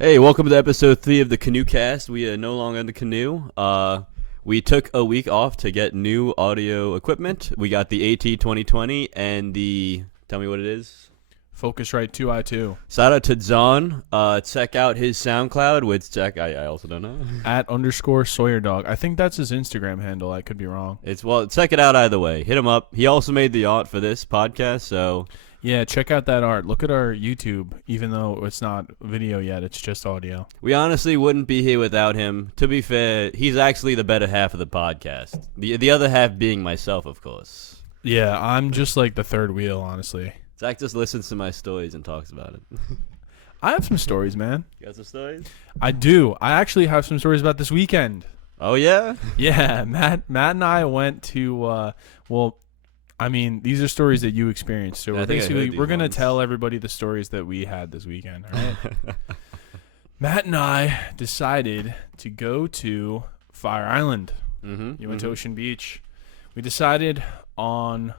Hey, welcome to episode 3 of the Canoecast. We are no longer in the canoe. We took a week off to get new audio equipment. We got the AT2020 and the... Tell me what it is. Focusrite 2i2. Shout out to John. Check out his SoundCloud, which I also don't know. @_SawyerDog. I think that's his Instagram handle. I could be wrong. Check it out either way. Hit him up. He also made the art for this podcast, so... Yeah, check out that art. Look at our YouTube, even though it's not video yet. It's just audio. We honestly wouldn't be here without him. To be fair, he's actually the better half of the podcast. The other half being myself, of course. Yeah, I'm just like the third wheel, honestly. Zach just listens to my stories and talks about it. I have some stories, man. You got some stories? I do. I actually have some stories about this weekend. Oh, yeah? Yeah, Matt and I went to, these are stories that you experienced. So we're going to tell everybody the stories that we had this weekend, all right? Matt and I decided to go to Fire Island. Mm-hmm. You went to Ocean Beach. We decided on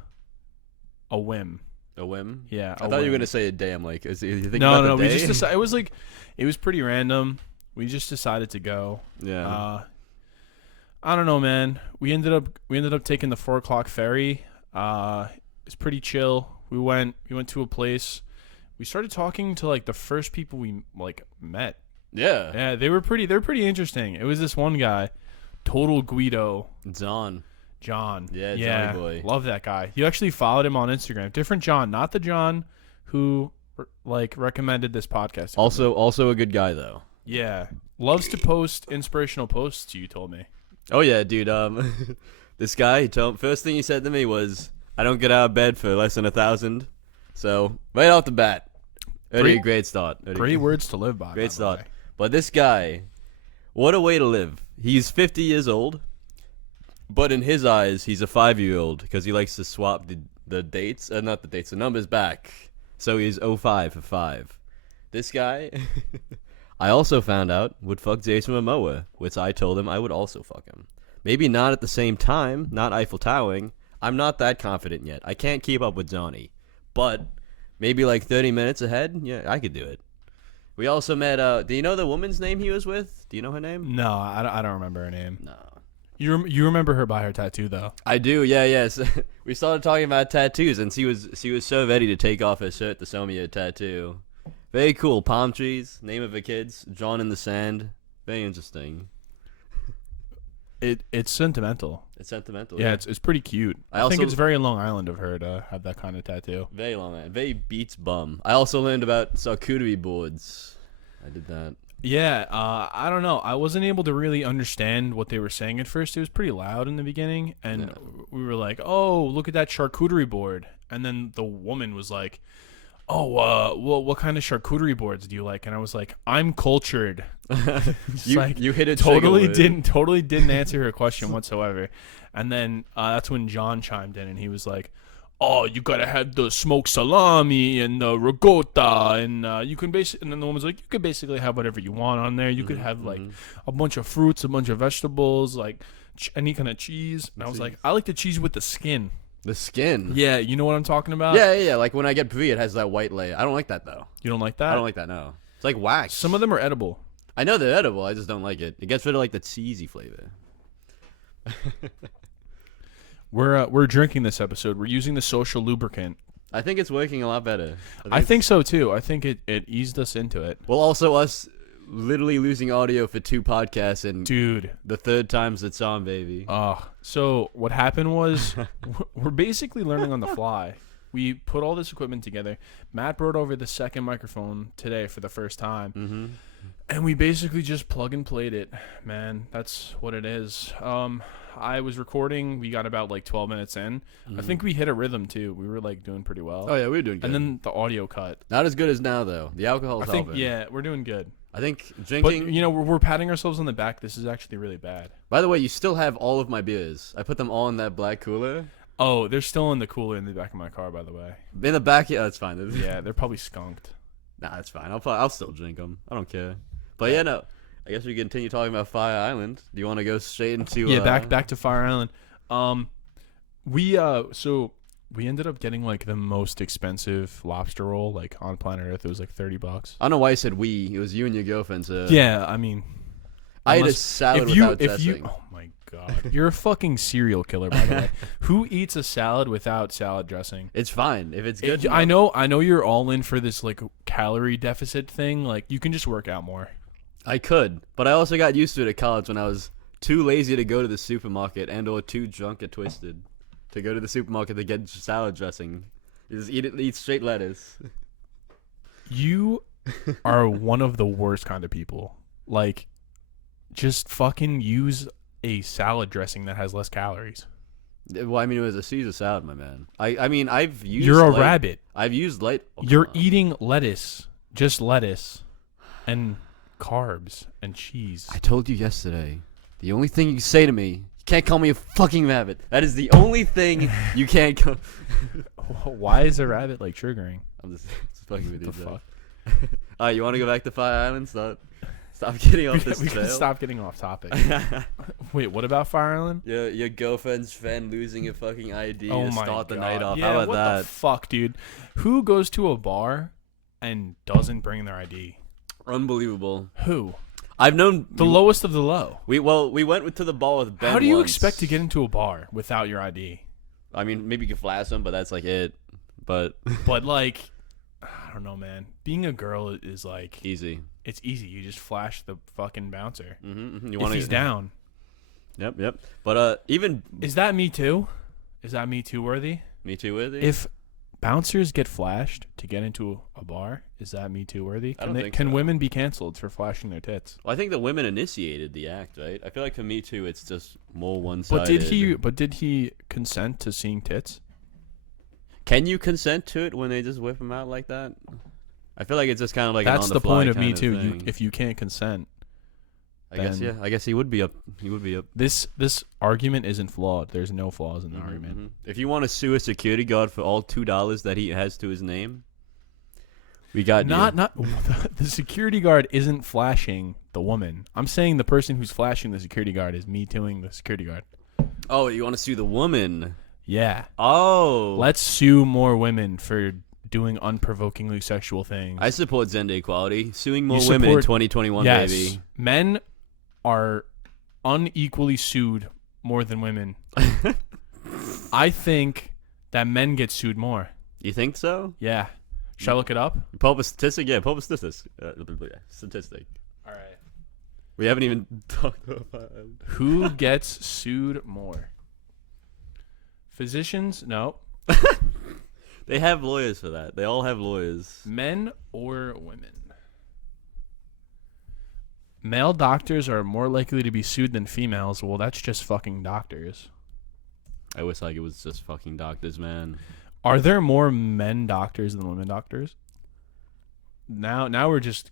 a whim. A whim? Yeah. I thought you were going to say a damn. Like, you thinking no, about no, the day? we just decided. It was pretty random. We just decided to go. Yeah. I don't know, man. We ended up taking the 4:00 ferry. It's pretty chill. We went to a place. We started talking to like the first people we met. Yeah. Yeah, they're pretty interesting. It was this one guy, Total Guido. John. Yeah, Johnny boy. Love that guy. You actually followed him on Instagram. Different John, not the John who recommended this podcast. Also a good guy though. Yeah. Loves to post inspirational posts, you told me. Oh yeah, dude. This guy, first thing he said to me was, I don't get out of bed for less than 1,000. So, right off the bat, great start. Great words to live by. Great start. But this guy, what a way to live. He's 50 years old, but in his eyes, he's a 5-year-old because he likes to swap the dates, not the dates, the numbers back. So he's 05 for 5. This guy, I also found out, would fuck Jason Momoa, which I told him I would also fuck him. Maybe not at the same time, not Eiffel Towering. I'm not that confident yet. I can't keep up with Johnny. But maybe like 30 minutes ahead, yeah, I could do it. We also met, do you know the woman's name he was with? Do you know her name? No, I don't remember her name. No. You remember her by her tattoo, though. I do, yes. We started talking about tattoos, and she was so ready to take off her shirt to show me her tattoo. Very cool. Palm trees, name of her kids, drawn in the sand. Very interesting. It's sentimental. It's sentimental. Yeah, it's pretty cute. I think it's very Long Island of her to have that kind of tattoo. Very Long Island. Very beach bum. I also learned about Sakura Boards. I did that. Yeah, I don't know. I wasn't able to really understand what they were saying at first. It was pretty loud in the beginning, and we were like, "Oh, look at that charcuterie board!" And then the woman was like, "Oh, well, what kind of charcuterie boards do you like?" And I was like, "I'm cultured." You hit it. Totally didn't answer her question whatsoever. And then that's when John chimed in, and he was like, "Oh, you gotta have the smoked salami and the ricotta, and you can basically." And then the woman's like, "You could basically have whatever you want on there. You could have like a bunch of fruits, a bunch of vegetables, like any kind of cheese." And I was like, "I like the cheese with the skin." The skin? Yeah, you know what I'm talking about? Yeah. Like when I get brie, it has that white layer. I don't like that, though. You don't like that? I don't like that, no. It's like wax. Some of them are edible. I know they're edible. I just don't like it. It gets rid of, like, the cheesy flavor. We're drinking this episode. We're using the social lubricant. I think it's working a lot better. I think so, too. I think it eased us into it. Well, also us literally losing audio for 2 podcasts, and dude, the third time's the charm, baby. So what happened was we're basically learning on the fly. We put all this equipment together. Matt brought over the second microphone today for the first time, and we basically just plug and played it. Man, that's what it is. I was recording. We got about like 12 minutes in. I think we hit a rhythm too. We were like doing pretty well. Oh yeah, we were doing good. And then the audio cut. Not as good as now though. The alcohol's helping. Yeah, we're doing good. I think drinking... But, you know, we're patting ourselves on the back. This is actually really bad. By the way, you still have all of my beers. I put them all in that black cooler. Oh, they're still in the cooler in the back of my car, by the way. In the back? Yeah, that's fine. Yeah, they're probably skunked. Nah, that's fine. I'll still drink them. I don't care. But yeah, no. I guess we can continue talking about Fire Island. Do you want to go straight into... Yeah, back to Fire Island. So we ended up getting like the most expensive lobster roll like on planet Earth. It was like $30. I don't know why I said we. It was you and your girlfriend. So Yeah, I mean, I had a unless- salad if you without dressing. oh my god, you're a fucking serial killer, by the way. Who eats a salad without salad dressing? It's fine if it's good. I know you're all in for this like calorie deficit thing. Like you can just work out more. I could, but I also got used to it at college when I was too lazy to go to the supermarket and or too drunk or twisted to go to the supermarket to get salad dressing. You just eat straight lettuce. You are one of the worst kind of people. Like, just fucking use a salad dressing that has less calories. Well, I mean, it was a Caesar salad, my man. I mean, I've used. You're a rabbit. I've used light. Oh, You're come on. eating lettuce, just lettuce, and carbs and cheese. I told you yesterday. The only thing you can say to me, you can't call me a fucking rabbit. That is the only thing you can't call. Why is a rabbit like triggering? I'm just fucking with you. The fuck? Alright, you want to go back to Fire Island? Stop getting off this We can trail. stop getting off topic. Wait, what about Fire Island? Your girlfriend's friend losing a fucking ID Oh to my start the God. night off. Yeah, How about what that? the fuck, dude? Who goes to a bar and doesn't bring their ID? Unbelievable. Who? I've known The lowest of the low. we went to the bar with Ben. How do you once. expect to get into a bar without your ID? I mean, maybe you can flash them, but that's like it. But But like, I don't know, man. Being a girl is like easy. it's easy. You just flash the fucking bouncer Mm-hmm. if he's down. Yep. But even Is that Me Too? Is that Me Too worthy? Me Too with you. If bouncers get flashed to get into a bar, is that Me Too worthy? I don't think Can so. women be canceled for flashing their tits? Well, I think the women initiated the act, right? I feel like for Me Too, it's just more one-sided. But did he consent to seeing tits? Can you consent to it when they just whip them out like that? I feel like it's just kind of like That's an the on-the-fly point of kind Me Too. thing. If you can't consent, I guess then- yeah. I guess he would be up. He would be up. this argument isn't flawed. There's no flaws in the Mhm, argument. mhm. If you want to sue a security guard for all $2 that he has to his name, we got you. Not the security guard isn't flashing the woman. I'm saying the person who's flashing the security guard is Me Tooing the security guard. Oh, you want to sue the woman? Yeah. Oh, Let's sue more women for doing unprovokingly sexual things. I support gender equality. Suing more You women in support- 2021, yes. baby. Men are unequally sued more than women. I think that men get sued more. You think so? Yeah. Shall I look it up? Pull up a statistic? Yeah, pull up a statistic. Statistic. All right. We haven't even talked about it. Who gets sued more? Physicians? No. They have lawyers for that. They all have lawyers. Men or women? Male doctors are more likely to be sued than females. Well, that's just fucking doctors. I wish like it was just fucking doctors, man. Are there more men doctors than women doctors? Now we're just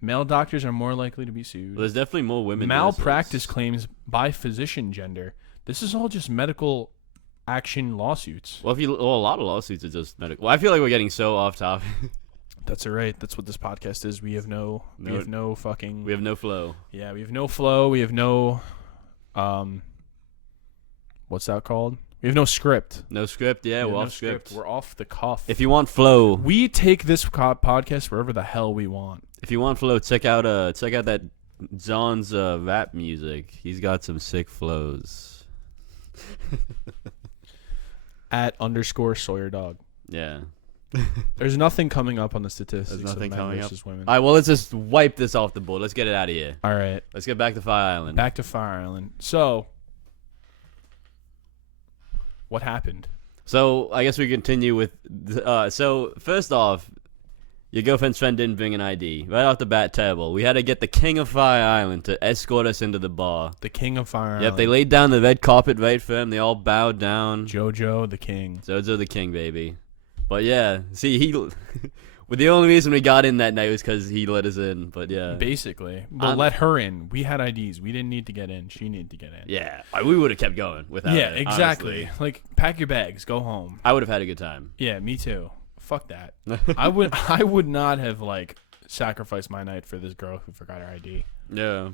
male doctors are more likely to be sued. Well, there's definitely more women. Malpractice nurses. claims by physician gender. This is all just medical action lawsuits. Well, a lot of lawsuits are just medical. Well, I feel like we're getting so off topic. That's all right. That's what this podcast is. We have no fucking. We have no flow. Yeah, we have no flow. We have no, what's that called? We have no script. No script. Yeah, We have we're no off script. We're off the cuff. If you want flow, We take this podcast wherever the hell we want. check out that John's rap music. He's got some sick flows. At _ _Sawyer Yeah. There's nothing coming up on the statistics. There's nothing of men coming up. versus women. All right. Well, let's just wipe this off the board. Let's get it out of here. All right, Let's get back to Fire Island. back to Fire Island. So, what happened? So I guess we continue with. So first off, your girlfriend's friend didn't bring an ID. Right off the bat, terrible. We had to get the king of Fire Island to escort us into the bar. The king of Fire Island. Yep, they laid down the red carpet right for him. They all bowed down. JoJo the king. Zozo the king, baby. But yeah, see, well, the only reason we got in that night was because he let us in. But yeah, Basically. But let her in. We had IDs. We didn't need to get in. She needed to get in. yeah, we would have kept going without Yeah, it, exactly. honestly. Like, pack your bags. Go home. I would have had a good time. Yeah, me too. Fuck that. I would not have, like, sacrifice my night for this girl who forgot her ID. Yeah.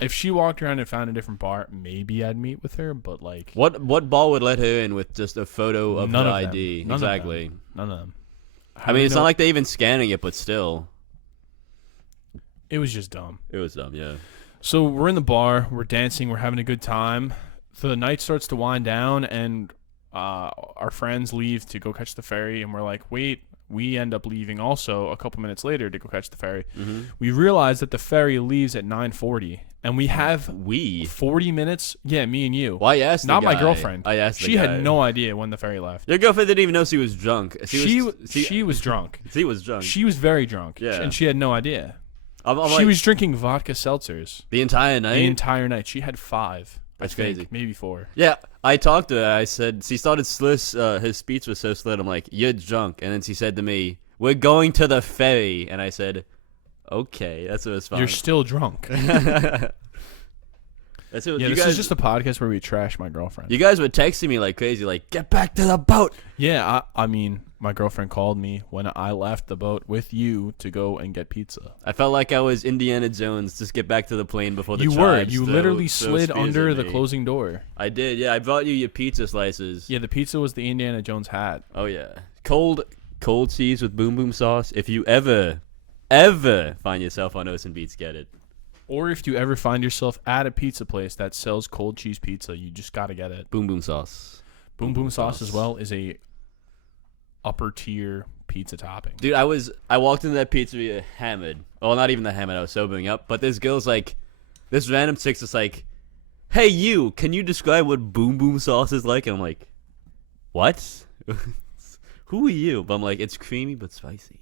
If she walked around and found a different bar, maybe I'd meet with her. But like, what bar would let her in with just a photo of her ID? None Exactly. None of them. I mean, it's not like they're even scanning it, but still. It was just dumb. It was dumb, yeah. So we're in the bar, we're dancing, we're having a good time. So the night starts to wind down, and our friends leave to go catch the ferry, and we're like, wait. We end up leaving also a couple minutes later to go catch the ferry. Mm-hmm. We realize that the ferry leaves at 9:40, and we have 40 minutes. Yeah, me and you. Well, I asked not the guy. My girlfriend. I asked the She guy. had no idea when the ferry left. Your girlfriend didn't even know she was drunk. She was drunk. She was drunk. She was very drunk. Yeah. And she had no idea. I'm she was drinking vodka seltzers. The entire night? The entire night. She had 5. That's I think, crazy. Maybe 4. Yeah, I talked to her. I said, she started his speech was so slurred. I'm like, you're drunk. And then she said to me, we're going to the ferry. And I said, okay, that's a response. You're still drunk. This is just a podcast where we trash my girlfriend. You guys were texting me like crazy, like, get back to the boat. Yeah, I mean, my girlfriend called me when I left the boat with you to go and get pizza. I felt like I was Indiana Jones. Just get back to the plane before the You tribes were. You throw- literally throw slid spears under at the me. closing door. I did, yeah. I brought you your pizza slices. Yeah, the pizza was the Indiana Jones hat. Oh, yeah. Cold cheese with boom boom sauce. If you ever find yourself on Ocean Beach, get it. Or if you ever find yourself at a pizza place that sells cold cheese pizza, you just got to get it. Boom boom sauce. Boom boom sauce as well is a upper tier pizza topping. Dude, I walked into that pizzeria hammered. Well, not even that hammered. I was sobering up. But this girl's like, this random chick's just like, hey, you, can you describe what boom boom sauce is like? And I'm like, what? Who are you? But I'm like, it's creamy but spicy.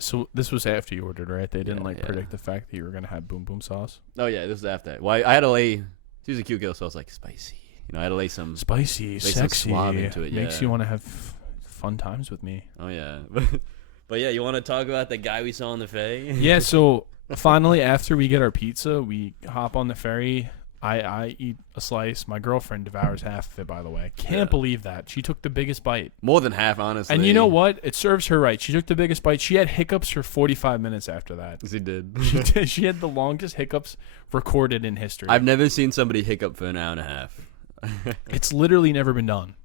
So this was after you ordered, right? They didn't predict the fact that you were going to have boom boom sauce? Oh, yeah, this was after. Well, I had to lay, she was a cute girl, so I was like, spicy. You know, I had to lay some. Spicy, some sexy. suave into it, Makes yeah. you want to have fun times with me. Oh, yeah. But yeah, you want to talk about the guy we saw on the ferry? Yeah, so finally, after we get our pizza, we hop on the ferry. I eat a slice. My girlfriend devours half of it, by the way. Can't believe that. She took the biggest bite. More than half, honestly. And you know what? It serves her right. She took the biggest bite. She had hiccups for 45 minutes after that. She did. She had the longest hiccups recorded in history. I've never seen somebody hiccup for an hour and a half. It's literally never been done.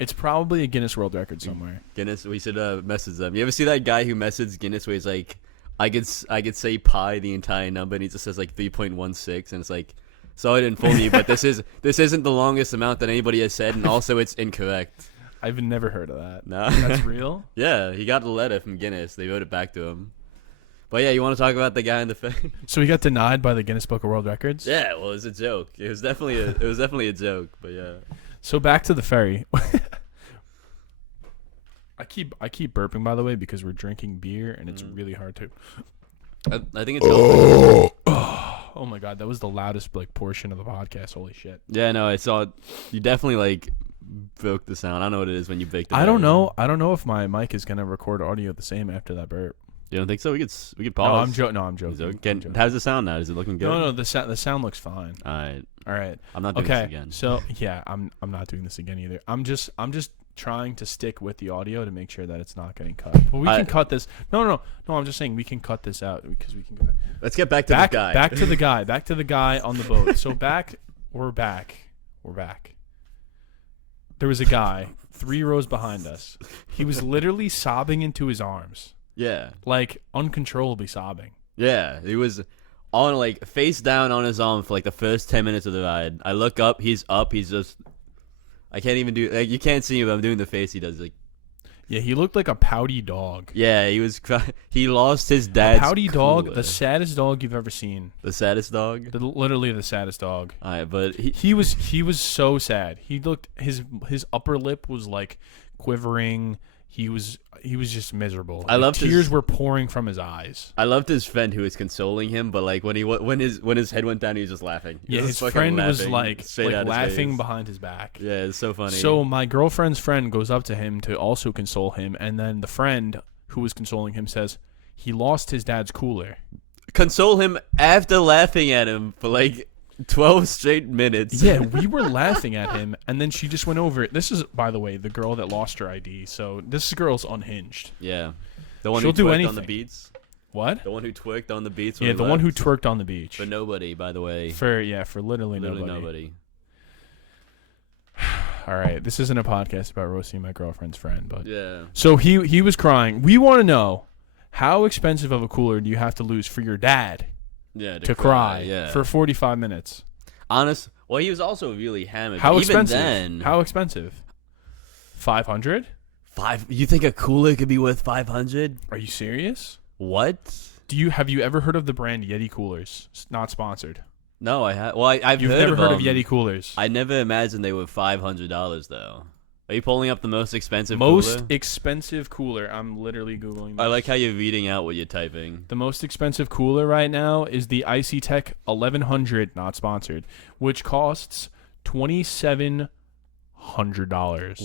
It's probably a Guinness World Record somewhere. Guinness, we should message them. You ever see that guy who messaged Guinness where he's like, I could say pi the entire number, and he just says like 3.16, and it's like, sorry to inform you, but this isn't the longest amount that anybody has said, and also it's incorrect. I've never heard of that. No, That's real? Yeah, he got a letter from Guinness. They wrote it back to him. But yeah, you want to talk about the guy in the ferry? So he got denied by the Guinness Book of World Records? Yeah, well, it was a joke. It was definitely a joke. But yeah. So back to the ferry. I keep burping, by the way, because we're drinking beer and it's really hard to. I think it's. Oh my god, that was the loudest portion of the podcast. Holy shit. Yeah, no, I saw. You definitely broke the sound. I don't know what it is when you bake the. I don't know if my mic is gonna record audio the same after that burp. You don't think so? We could No, pause. I'm joking. How's the sound now? Is it looking good? No, the sound looks fine. All right. I'm not doing this again. So yeah, I'm not doing this again either. I'm just trying to stick with the audio to make sure that it's not getting cut. But we can cut this. No. I'm just saying we can cut this out because we can go back. Let's get back to the guy. Back to the guy. Back to the guy on the boat. So we're back. There was a guy 3 rows behind us. He was literally sobbing into his arms. Yeah. Like uncontrollably sobbing. Yeah, he was on face down on his arm for the first 10 minutes of the ride. I look up, he's just. I can't even do you can't see him, but I'm doing the face he does Yeah, he looked like a pouty dog. Yeah, he lost his dad's pouty cooler. dog, the saddest dog you've ever seen. The saddest dog? Literally the saddest dog. Alright, but he was so sad. He looked his upper lip was quivering. He was just miserable. Tears were pouring from his eyes. I loved his friend who was consoling him, but when his head went down, he was just laughing. Yeah, his friend was laughing behind his back. Yeah, it's so funny. So my girlfriend's friend goes up to him to also console him, and then the friend who was consoling him says he lost his dad's cooler. Console him after laughing at him for 12 straight minutes. Yeah, we were laughing at him, and then she just went over it. This is, by the way, the girl that lost her ID. So this girl's unhinged. Yeah, the one She'll who do twerked anything on the beats. What? The one who twerked on the beach. Yeah, the one who twerked on the beach. For nobody, by the way. For literally nobody. All right, this isn't a podcast about roasting my girlfriend's friend, but yeah. So he was crying. We want to know, how expensive of a cooler do you have to lose for your dad to cry for 45 minutes? Well, he was also really hammered. How expensive? Even then, how expensive? 500? You think a cooler could be worth 500? Are you serious? What? Have you ever heard of the brand Yeti coolers? It's not sponsored. No, I have. Well, I've You've heard never of heard them. of Yeti coolers. I never imagined they were $500 though. Are you pulling up the most expensive cooler? Expensive cooler. I'm literally Googling this. I like how you're reading out what you're typing. The most expensive cooler right now is the Icy Tech 1100, not sponsored, which costs $2,700.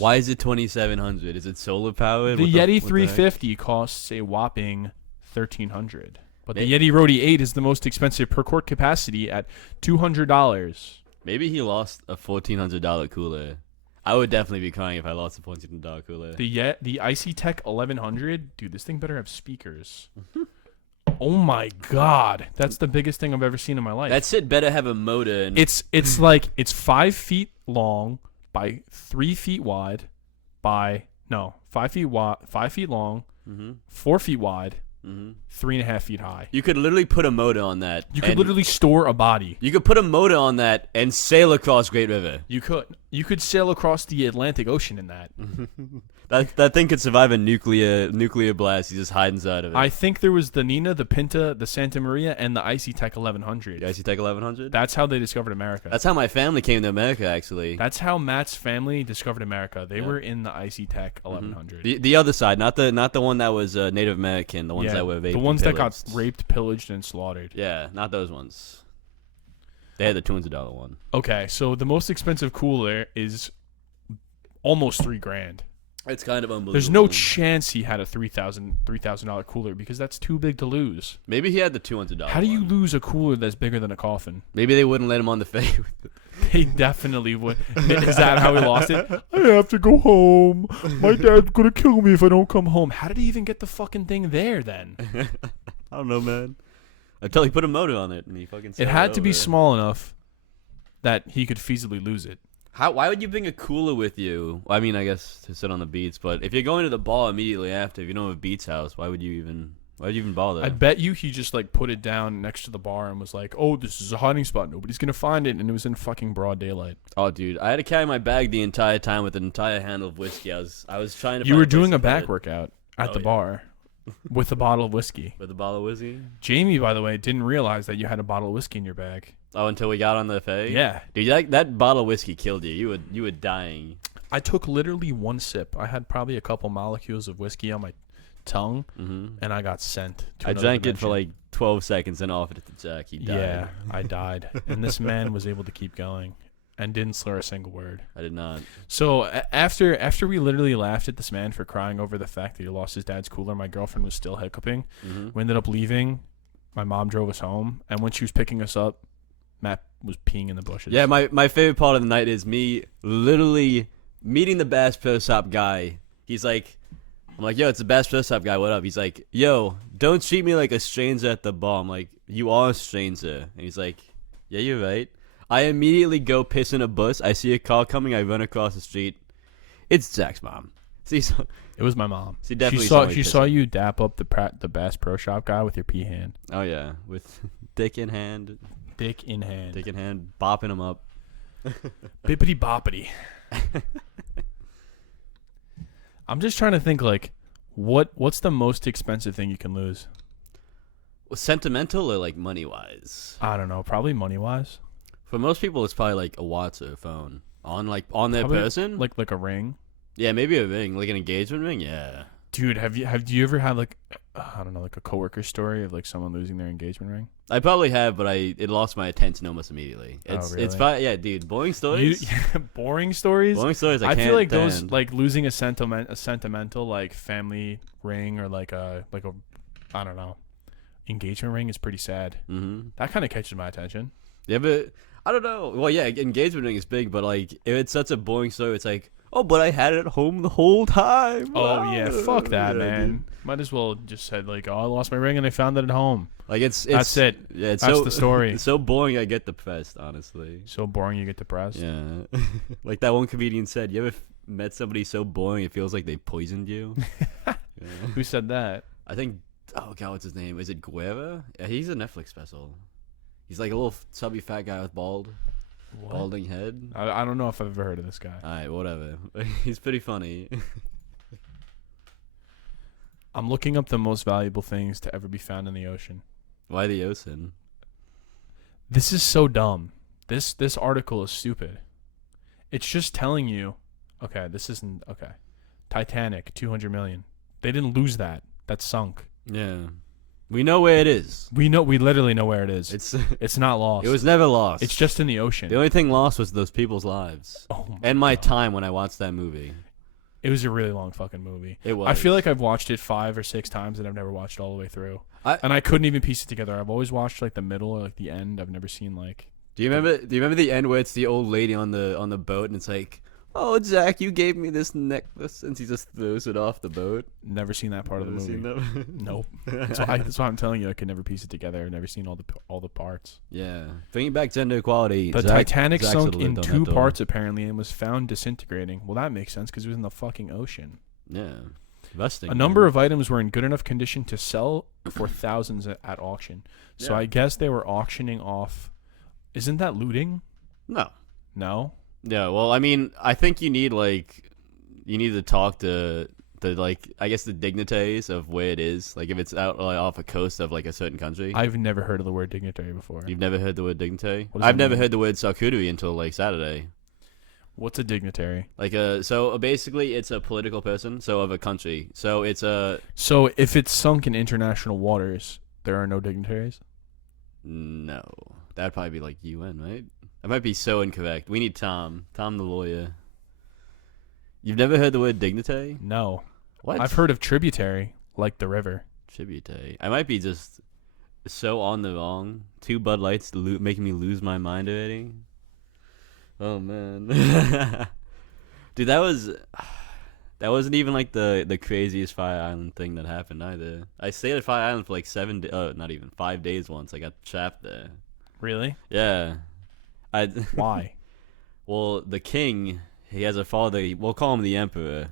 Why is it $2,700? Is it solar powered? The Yeti 350 costs a whopping $1,300. But the Yeti Rode 8 is the most expensive per quart capacity at $200. Maybe he lost a $1,400 cooler. I would definitely be crying if I lost a $1,400 cooler. The Icy Tech 1100, dude, this thing better have speakers. Oh my god, that's the biggest thing I've ever seen in my life. That shit better have a motor. And it's 5 feet long by 3 feet wide by 5 feet wide, 5 feet long, 4 feet wide. 3.5 feet high. You could literally put a motor on that. You could literally store a body. You could put a motor on that and sail across Great River. You could sail across the Atlantic Ocean in that. That thing could survive a nuclear blast. You just hide inside of it. I think there was the Nina, the Pinta, the Santa Maria, and the Icy Tech 1100. The Icy Tech 1100? That's how they discovered America. That's how my family came to America, actually. That's how Matt's family discovered America. They were in the Icy Tech 1100. The other side, not the one that was Native American. The ones that were raped. The ones that got raped, pillaged, and slaughtered. Yeah, not those ones. They had the $200 one. Okay, so the most expensive cooler is almost $3,000. It's kind of unbelievable. There's no chance he had a $3,000 cooler because that's too big to lose. Maybe he had the $200. How do you lose a cooler that's bigger than a coffin? Maybe they wouldn't let him on the ferry. They definitely would. Is that how he lost it? I have to go home. My dad's gonna kill me if I don't come home. How did he even get the fucking thing there then? I don't know, man. Until he put a motor on it and he fucking. It had to be small enough that he could feasibly lose it. Why would you bring a cooler with you? Well, I mean, I guess to sit on the beach, but if you're going to the bar immediately after, if you don't have a beach house, why would you even bother? I bet you he just put it down next to the bar and was like, "Oh, this is a hiding spot. Nobody's gonna find it." And it was in fucking broad daylight. Oh, dude, I had to carry my bag the entire time with an entire handle of whiskey. I was trying to. You were doing a back workout at the bar with a bottle of whiskey. With a bottle of whiskey. Jamie, by the way, didn't realize that you had a bottle of whiskey in your bag. Oh, until we got on the ferry? Yeah. Dude, that bottle of whiskey killed you. You were dying. I took literally one sip. I had probably a couple molecules of whiskey on my tongue, and I got sent to I drank dimension. it for like 12 seconds and offered it to Jack. He died. Yeah, I died. And this man was able to keep going and didn't slur a single word. I did not. So after we literally laughed at this man for crying over the fact that he lost his dad's cooler, my girlfriend was still hiccuping. We ended up leaving. My mom drove us home, and when she was picking us up, Matt was peeing in the bushes. Yeah, my favorite part of the night is me literally meeting the Bass Pro Shop guy. He's like, I'm like, yo, it's the Bass Pro Shop guy. What up? He's like, yo, don't treat me like a stranger at the bar. I'm like, you are a stranger. And he's like, yeah, you're right. I immediately go piss in a bus. I see a car coming. I run across the street. It's Jack's mom. See, so, it was my mom. She definitely she saw you dap up the Bass Pro Shop guy with your pee hand. Oh yeah, with dick in hand. Dick in hand, bopping him up. Bippity boppity. I'm just trying to think what's the most expensive thing you can lose? Well, sentimental or like money wise? I don't know. Probably money wise. For most people, it's probably like a watch or a phone on their probably person. Like a ring. Yeah, maybe a ring, like an engagement ring. Yeah. Dude, have you ever had I don't know, like a coworker story of someone losing their engagement ring? I probably have, but it lost my attention almost immediately. It's probably, yeah, dude. Boring stories. Boring stories. Boring stories. I feel like stand. those losing a sentimental family ring or a I don't know, engagement ring is pretty sad. That kind of catches my attention. Yeah, but I don't know. Well, yeah, engagement ring is big, but if it's such a boring story, it's like, Oh, but I had it at home the whole time. Oh yeah, fuck that, Yeah, man. dude. Might as well just said like, oh, I lost my ring and I found it at home. Like That's it. Yeah, it's That's so, the story. It's so boring. I get depressed, honestly. So boring, you get depressed. Yeah, like that one comedian said. You ever met somebody so boring it feels like they poisoned you? Yeah. Who said that? I think. Oh god, what's his name? Is it Guerra? Yeah, he's a Netflix special. He's like a little chubby fat guy with balding head. I don't know if I've ever heard of this guy. Alright, whatever. He's pretty funny. I'm looking up the most valuable things to ever be found in the ocean. Why the ocean? This is so dumb. This article is stupid. It's just telling you, okay, this isn't okay. Titanic, 200 million. They didn't lose that. That sunk. Yeah, we know where it is. We literally know where it is. It's not lost. It was never lost. It's just in the ocean. The only thing lost was those people's lives and my God. time when I watched that movie. It was a really long fucking movie. It was. I feel like I've watched it 5 or 6 times and I've never watched it all the way through. And I couldn't even piece it together. I've always watched like the middle or like the end. I've never seen like. Do you remember the end where it's the old lady on the boat and it's like, "Oh, Jack, you gave me this necklace," and she just throws it off the boat. Never seen that part of the Never movie. seen that? Nope. That's why I'm telling you I could never piece it together. I've never seen all the parts. Yeah, bringing back gender equality. The Titanic Zach's sunk lived in on 2 that door. parts apparently and was found disintegrating. Well, that makes sense because it was in the fucking ocean. Yeah, rusting. A number of items were in good enough condition to sell for thousands at auction. So Yeah. I guess they were auctioning off. Isn't that looting? No. No. Yeah, well, I mean, I think you need to talk to like, I guess the dignitaries of where it is. Like if it's out like, off a coast of like a certain country. I've never heard of the word dignitary before. You've never heard the word dignitary? What does I've that never mean? heard the word charcuterie until like Saturday. What's a dignitary? Like so basically it's a political person, so of a country. So it's a So if it's sunk in international waters, there are no dignitaries? no. That'd probably be like UN, right? That might be so incorrect. We need Tom the lawyer. You've never heard the word dignitary? No. What? I've heard of tributary, like the river. Tributary. I might be just so on the wrong. 2 Bud Lights making me lose my mind already. Oh man, dude, that wasn't even like the craziest Fire Island thing that happened either. I stayed at Fire Island for like 7 days. Not even 5 days once. I got trapped there. Really? Yeah. Why? Well, the king, he has a father. We'll call him the emperor.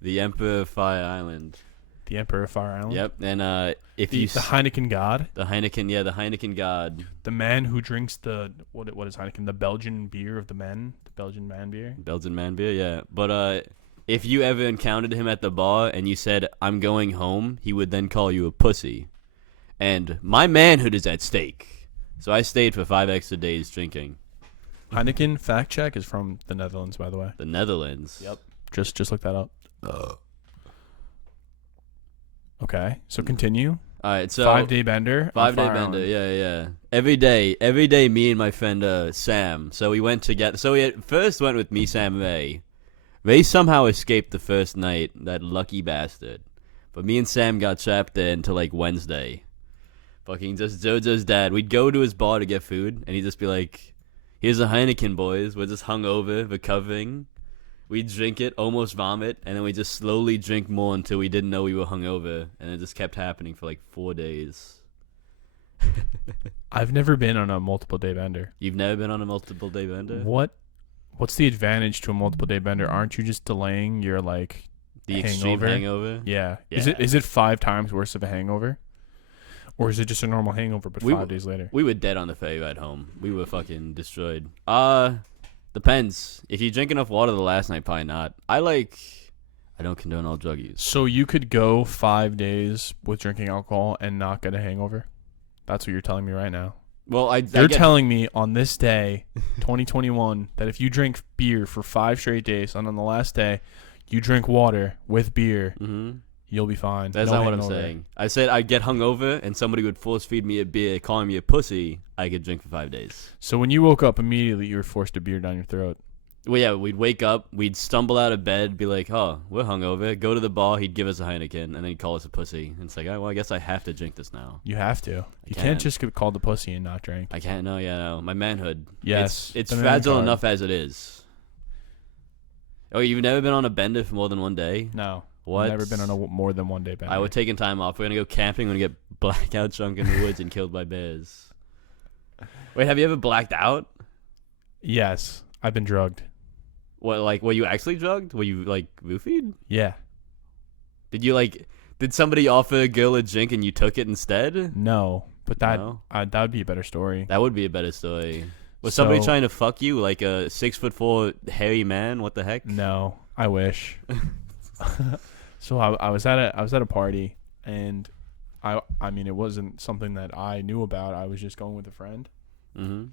The emperor of Fire Island. The Emperor of Fire Island? Yep. And if The Heineken god? the Heineken god. The man who drinks the what is Heineken? The Belgian beer of the men, the Belgian man beer. Belgian man beer, yeah. But if you ever encountered him at the bar and you said, "I'm going home," he would then call you a pussy. And my manhood is at stake. So I stayed for 5 extra days drinking. Heineken, fact check, is from the Netherlands, by the way. The Netherlands. Yep. Just look that up. Okay, so continue. All right, so 5-day bender. on 5-day Fire bender, Island. yeah. Every day, me and my friend Sam. So we went together. So we first went with me, Sam, Ray. Ray somehow escaped the first night. That lucky bastard. But me and Sam got trapped there until like Wednesday. Fucking just JoJo's dad. We'd go to his bar to get food, and he'd just be like, "Here's a Heineken, boys. We're just hungover, recovering." We'd drink it, almost vomit, and then we just slowly drink more until we didn't know we were hungover, and it just kept happening for like 4 days. I've never been on a multiple day bender. You've never been on a multiple day bender? What's the advantage to a multiple day bender? Aren't you just delaying your like The extreme hangover? Yeah. Yeah. Is it 5 times worse of a hangover? Or is it just a normal hangover but 5 days later? We were dead on the ferry ride home. We were fucking destroyed. Depends. If you drink enough water the last night, probably not. I don't condone all drug use. So you could go 5 days with drinking alcohol and not get a hangover? That's what you're telling me right now. Well, You're telling me on this day, 2021, that if you drink beer for 5 straight days and on the last day you drink water with beer, you'll be fine. That's No not what I'm hangover. saying. I said I'd get hungover and somebody would force feed me a beer, calling me a pussy. I could drink for 5 days. So when you woke up immediately, you were forced a beer down your throat. Well, yeah, we'd wake up, we'd stumble out of bed, be like, "Oh, we're hungover." Go to the bar, he'd give us a Heineken, and then he'd call us a pussy. And it's like, "Oh, well, I guess I have to drink this now." You have to. You can't just get called a pussy and not drink. I can't. No, yeah, no. My manhood. Yes. It's the man fragile card. enough as it is. Oh, you've never been on a bender for more than one day? No. What? I've never been on a more than one day bender. We're taking time off. We're gonna go camping. We're gonna get blackout drunk in the woods and killed by bears. Wait, have you ever blacked out? Yes, I've been drugged. What, like, were you actually drugged? Were you, like, roofied? Yeah. Did somebody offer a girl a drink and you took it instead? No, but that No? that would be a better story. That would be a better story. Was somebody trying to fuck you, like a 6'4" hairy man? What the heck? No, I wish. So I was at a party, and I mean, it wasn't something that I knew about. I was just going with a friend. Mm-hmm.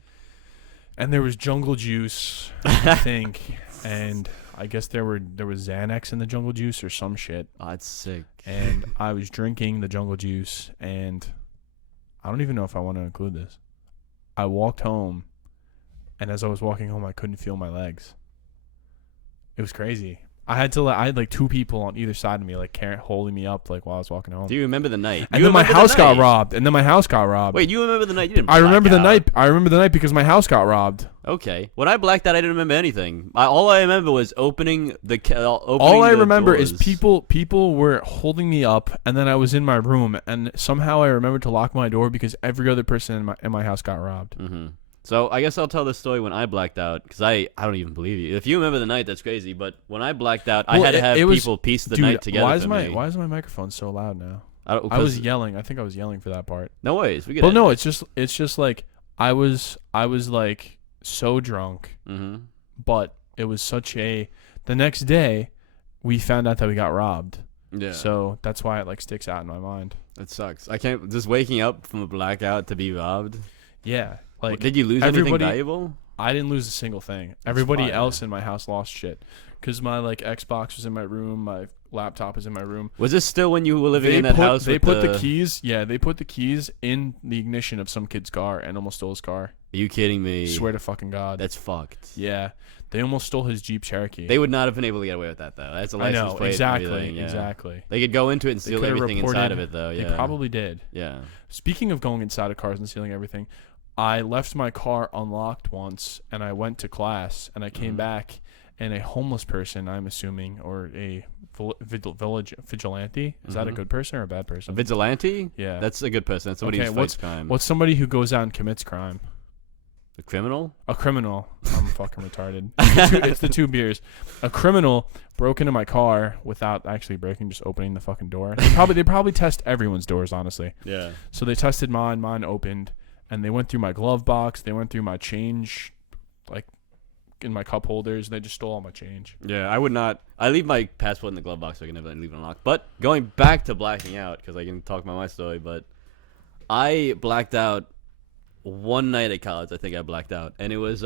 And there was jungle juice, I think, and I guess there was Xanax in the jungle juice or some shit. Oh, that's sick. And I was drinking the jungle juice, and I don't even know if I want to include this. I walked home, and as I was walking home, I couldn't feel my legs. It was crazy. I had like two people on either side of me, like holding me up, like while I was walking home. Do you remember the night? And then my house got robbed. Wait, you remember the night? You didn't. I remember the night. I remember the night because my house got robbed. Okay. When I blacked out, I didn't remember anything. All I remember was opening the. All I remember doors. is people were holding me up, and then I was in my room, and somehow I remembered to lock my door because every other person in my house got robbed. Mm-hmm. So I guess I'll tell the story when I blacked out, because I don't even believe you. If you remember the night, that's crazy. But when I blacked out, I had to have people piece the night together. Why is my microphone so loud now? I was yelling. I think I was yelling for that part. No worries. We get. Well, no, it's just like I was like so drunk. Mm-hmm. But it was the next day, we found out that we got robbed. Yeah. So that's why it like sticks out in my mind. It sucks. I can't just waking up from a blackout to be robbed. Yeah. Like, did you lose anything valuable? I didn't lose a single thing. Everybody else in my house lost shit. Because my like Xbox was in my room, my laptop was in my room. Was this still when you were living in that house? They put the keys. Yeah, they put the keys in the ignition of some kid's car and almost stole his car. Are you kidding me? Swear to fucking God. That's fucked. Yeah, they almost stole his Jeep Cherokee. They would not have been able to get away with that though. That's a license plate. Exactly. Yeah. Exactly. They could go into it and steal everything inside of it though. Yeah. They probably did. Yeah. Speaking of going inside of cars and stealing everything, I left my car unlocked once, and I went to class, and I came back, and a homeless person, I'm assuming, or a vigilante, is that a good person or a bad person? A vigilante? Yeah. That's a good person. That's somebody who fights crime. What's somebody who goes out and commits crime? A criminal? A criminal. I'm fucking retarded. It's the two beers. A criminal broke into my car without actually breaking, just opening the fucking door. They probably test everyone's doors, honestly. Yeah. So they tested mine. Mine opened. And they went through my glove box. They went through my change, like, in my cup holders. They just stole all my change. Yeah, I would not. I leave my passport in the glove box so I can never leave it unlocked. But going back to blacking out, because I can talk about my story, but I blacked out one night at college. I think I blacked out. And it was,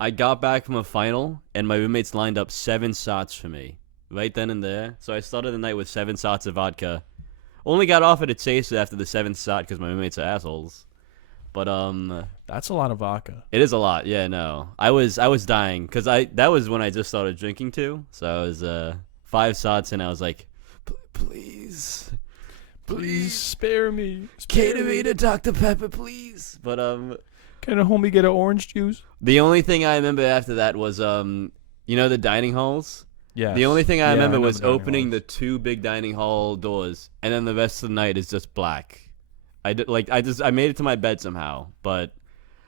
I got back from a final, and my roommates lined up 7 shots for me right then and there. So I started the night with 7 shots of vodka. Only got off at a chaser after the 7th shot because my roommates are assholes. But that's a lot of vodka. It is a lot. Yeah, no. I was dying because that was when I just started drinking too. So I was 5 shots and I was like, please spare me. Cater me to Dr. Pepper, please. But can a homie get an orange juice? The only thing I remember after that was you know the dining halls. Yeah. The only thing I remember was opening the 2 big dining hall doors, and then the rest of the night is just black. I made it to my bed somehow, but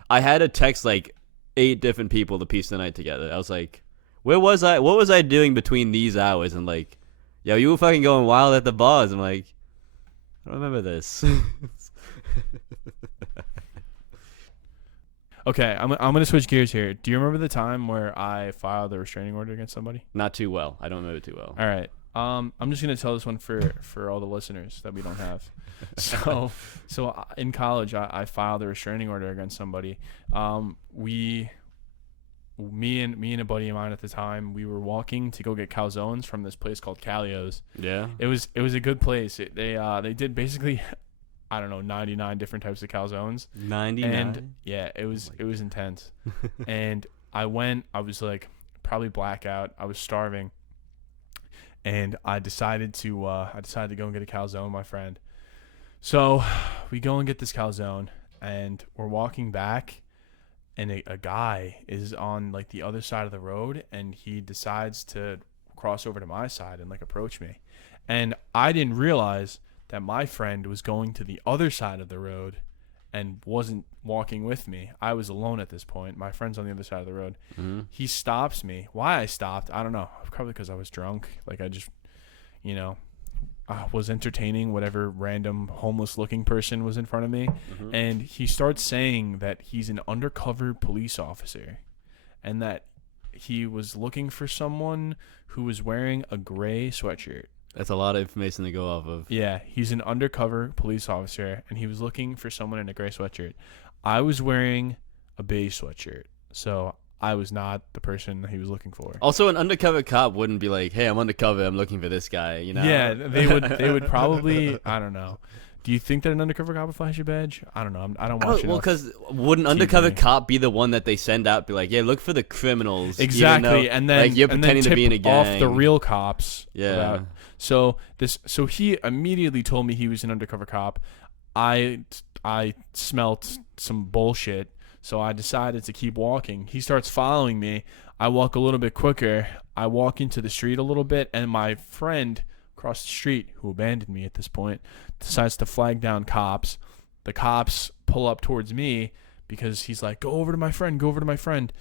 I had to text like 8 different people to piece the night together. I was like, where was I? What was I doing between these hours? And like, yo, you were fucking going wild at the bars. I'm like, I don't remember this. Okay, I'm gonna switch gears here. Do you remember the time where I filed a restraining order against somebody? Not too well. I don't remember it too well. All right. I'm just gonna tell this one for all the listeners that we don't have. So in college, I filed a restraining order against somebody. Me and a buddy of mine at the time, we were walking to go get calzones from this place called Calio's. Yeah. It was a good place. They did basically, I don't know, 99 different types of calzones. 99. And yeah, it was intense. And I was like probably blackout. I was starving. And I decided to go and get a calzone with my friend. So we go and get this calzone, and we're walking back, and a guy is on like the other side of the road, and he decides to cross over to my side and like approach me. And I didn't realize that my friend was going to the other side of the road and wasn't walking with me. I was alone at this point. My friend's on the other side of the road. Mm-hmm. He stops me. Why I stopped, I don't know. Probably because I was drunk. Like I just, was entertaining whatever random homeless looking person was in front of me. Mm-hmm. And he starts saying that he's an undercover police officer and that he was looking for someone who was wearing a gray sweatshirt. That's a lot of information to go off of. Yeah, he's an undercover police officer, and he was looking for someone in a gray sweatshirt. I was wearing a beige sweatshirt, so I was not the person that he was looking for. Also, an undercover cop wouldn't be like, "Hey, I'm undercover. I'm looking for this guy." You know? Yeah, they would probably. I don't know. Do you think that an undercover cop would flash a badge? I don't know. I don't watch it. Well, because would an undercover cop be the one that they send out? Be like, "Yeah, look for the criminals." Exactly, and then like you're pretending to be in a gang. Off the real cops. Yeah. So he immediately told me he was an undercover cop. I smelt some bullshit, so I decided to keep walking. He starts following me. I walk a little bit quicker. I walk into the street a little bit, and my friend across the street, who abandoned me at this point, decides to flag down cops. The cops pull up towards me because he's like, go over to my friend.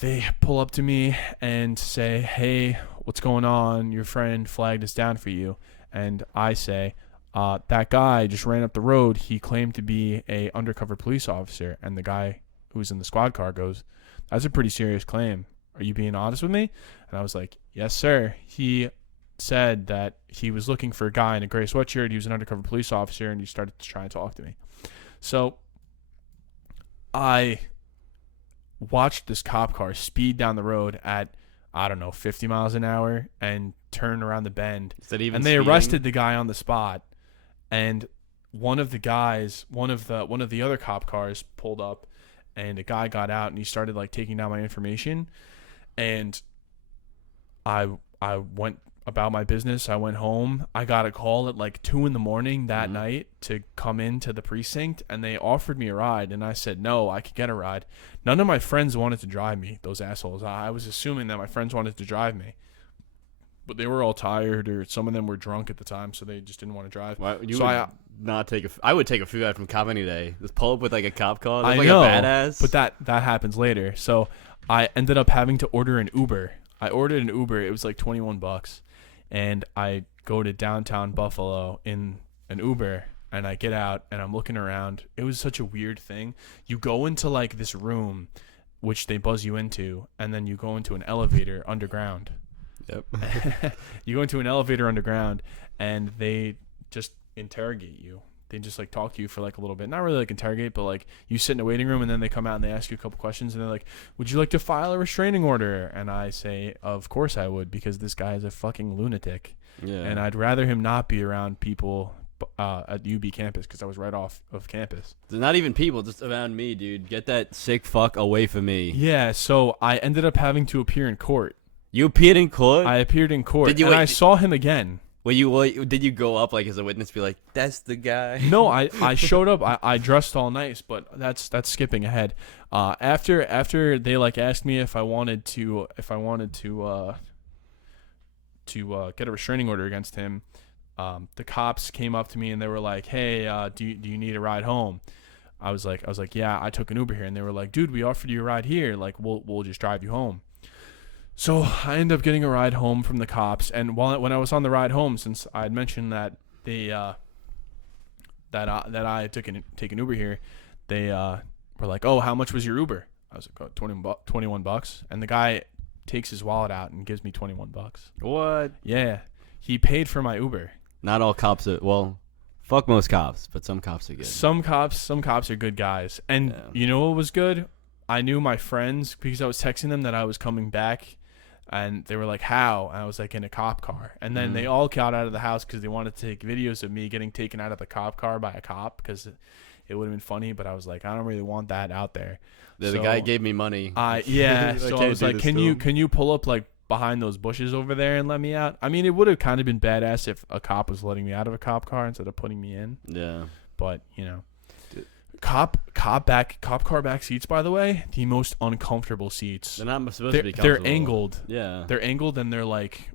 They pull up to me and say, hey, what's going on? Your friend flagged us down for you. And I say, that guy just ran up the road. He claimed to be a undercover police officer. And the guy who was in the squad car goes, that's a pretty serious claim. Are you being honest with me? And I was like, yes, sir. He said that he was looking for a guy in a gray sweatshirt. He was an undercover police officer, and he started to try and talk to me. So I watched this cop car speed down the road at, 50 miles an hour and turn around the bend. Is that even and they speeding? Arrested the guy on the spot. And one of the other cop cars pulled up, and a guy got out and he started like taking down my information. And I went about my business. I went home. I got a call at like 2 a.m. that night to come into the precinct, and they offered me a ride, and I said no, I could get a ride. None of my friends wanted to drive me, those assholes. I was assuming that my friends wanted to drive me, but they were all tired, or some of them were drunk at the time, so they just didn't want to drive. I would take a free ride from cop any day. Just pull up with like a cop car. I like know, a badass. but that happens later. So I ended up having to order an Uber. I ordered an Uber. It was like $21. And I go to downtown Buffalo in an Uber, and I get out, and I'm looking around. It was such a weird thing. You go into like this room, which they buzz you into, and then you go into an elevator underground. Yep. You go into an elevator underground, and they just interrogate you. They just like talk to you for like a little bit. Not really like interrogate, but like you sit in a waiting room, and then they come out and they ask you a couple questions, and they're like, would you like to file a restraining order? And I say, of course I would, because this guy is a fucking lunatic. Yeah. And I'd rather him not be around people at UB campus, because I was right off of campus. There's not even people, just around me, dude. Get that sick fuck away from me. Yeah, so I ended up having to appear in court. You appeared in court? I appeared in court, and I saw him again. Did you go up like as a witness, be like, "That's the guy"? No, I showed up. I dressed all nice, but that's skipping ahead. After they like asked me if I wanted to get a restraining order against him, the cops came up to me and they were like, "Hey, do you need a ride home?" I was like, "Yeah, I took an Uber here," and they were like, "Dude, we offered you a ride here. Like, we'll just drive you home." So I ended up getting a ride home from the cops, and when I was on the ride home, since I had mentioned that I took an Uber here, they were like, "Oh, how much was your Uber?" I was like, "Oh, $21," and the guy takes his wallet out and gives me $21. What? Yeah, he paid for my Uber. Not all cops are fuck most cops, but some cops are good. Some cops are good guys, and you know what was good? I knew my friends because I was texting them that I was coming back. And they were like, how? And I was like, in a cop car. And then they all got out of the house because they wanted to take videos of me getting taken out of the cop car by a cop, because it would have been funny. But I was like, I don't really want that out there. The guy gave me money. So I was like, can you pull up like behind those bushes over there and let me out? I mean, it would have kind of been badass if a cop was letting me out of a cop car instead of putting me in. Yeah. But, cop car back seats, by the way, the most uncomfortable seats. They're not supposed to be comfortable. They're angled. Yeah. They're angled and they're like,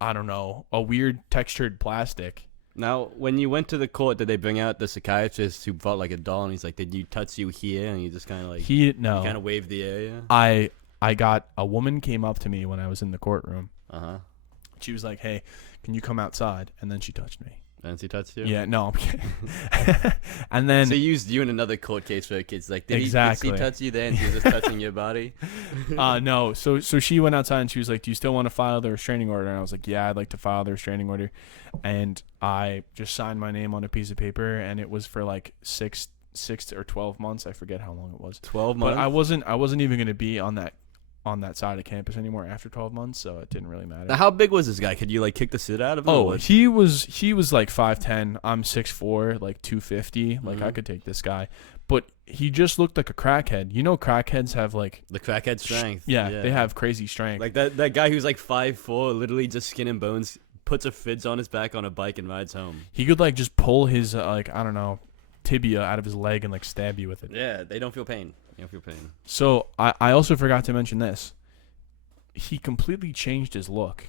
I don't know, a weird textured plastic. Now, when you went to the court, did they bring out the psychiatrist who fought like a doll, and he's like, "Did you touch you here?" And you just kind of like kind of waved the area. I got a woman came up to me when I was in the courtroom. She was like, "Hey, can you come outside?" And then she touched me. And she touched you? Yeah, no, I'm kidding. And then so he used you in another court case for kids. Like, did he touch you then? He was just touching your body? No. So she went outside and she was like, "Do you still want to file the restraining order?" And I was like, "Yeah, I'd like to file the restraining order." And I just signed my name on a piece of paper, and it was for like 6 or 12 months. I forget how long it was. 12 months. But I wasn't even going to be on that side of campus anymore after 12 months, so it didn't really matter. Now, how big was this guy? Could you like kick the shit out of him? Oh, he was like 5'10". I'm 6'4", like 250. Like I could take this guy, but he just looked like a crackhead. You know, crackheads have like the crackhead strength. Yeah, they have crazy strength. Like that guy who's like 5'4", literally just skin and bones, puts a fidz on his back on a bike and rides home. He could like just pull his like I don't know tibia out of his leg and like stab you with it. Yeah, they don't feel pain. You don't feel pain. So I also forgot to mention this. He completely changed his look.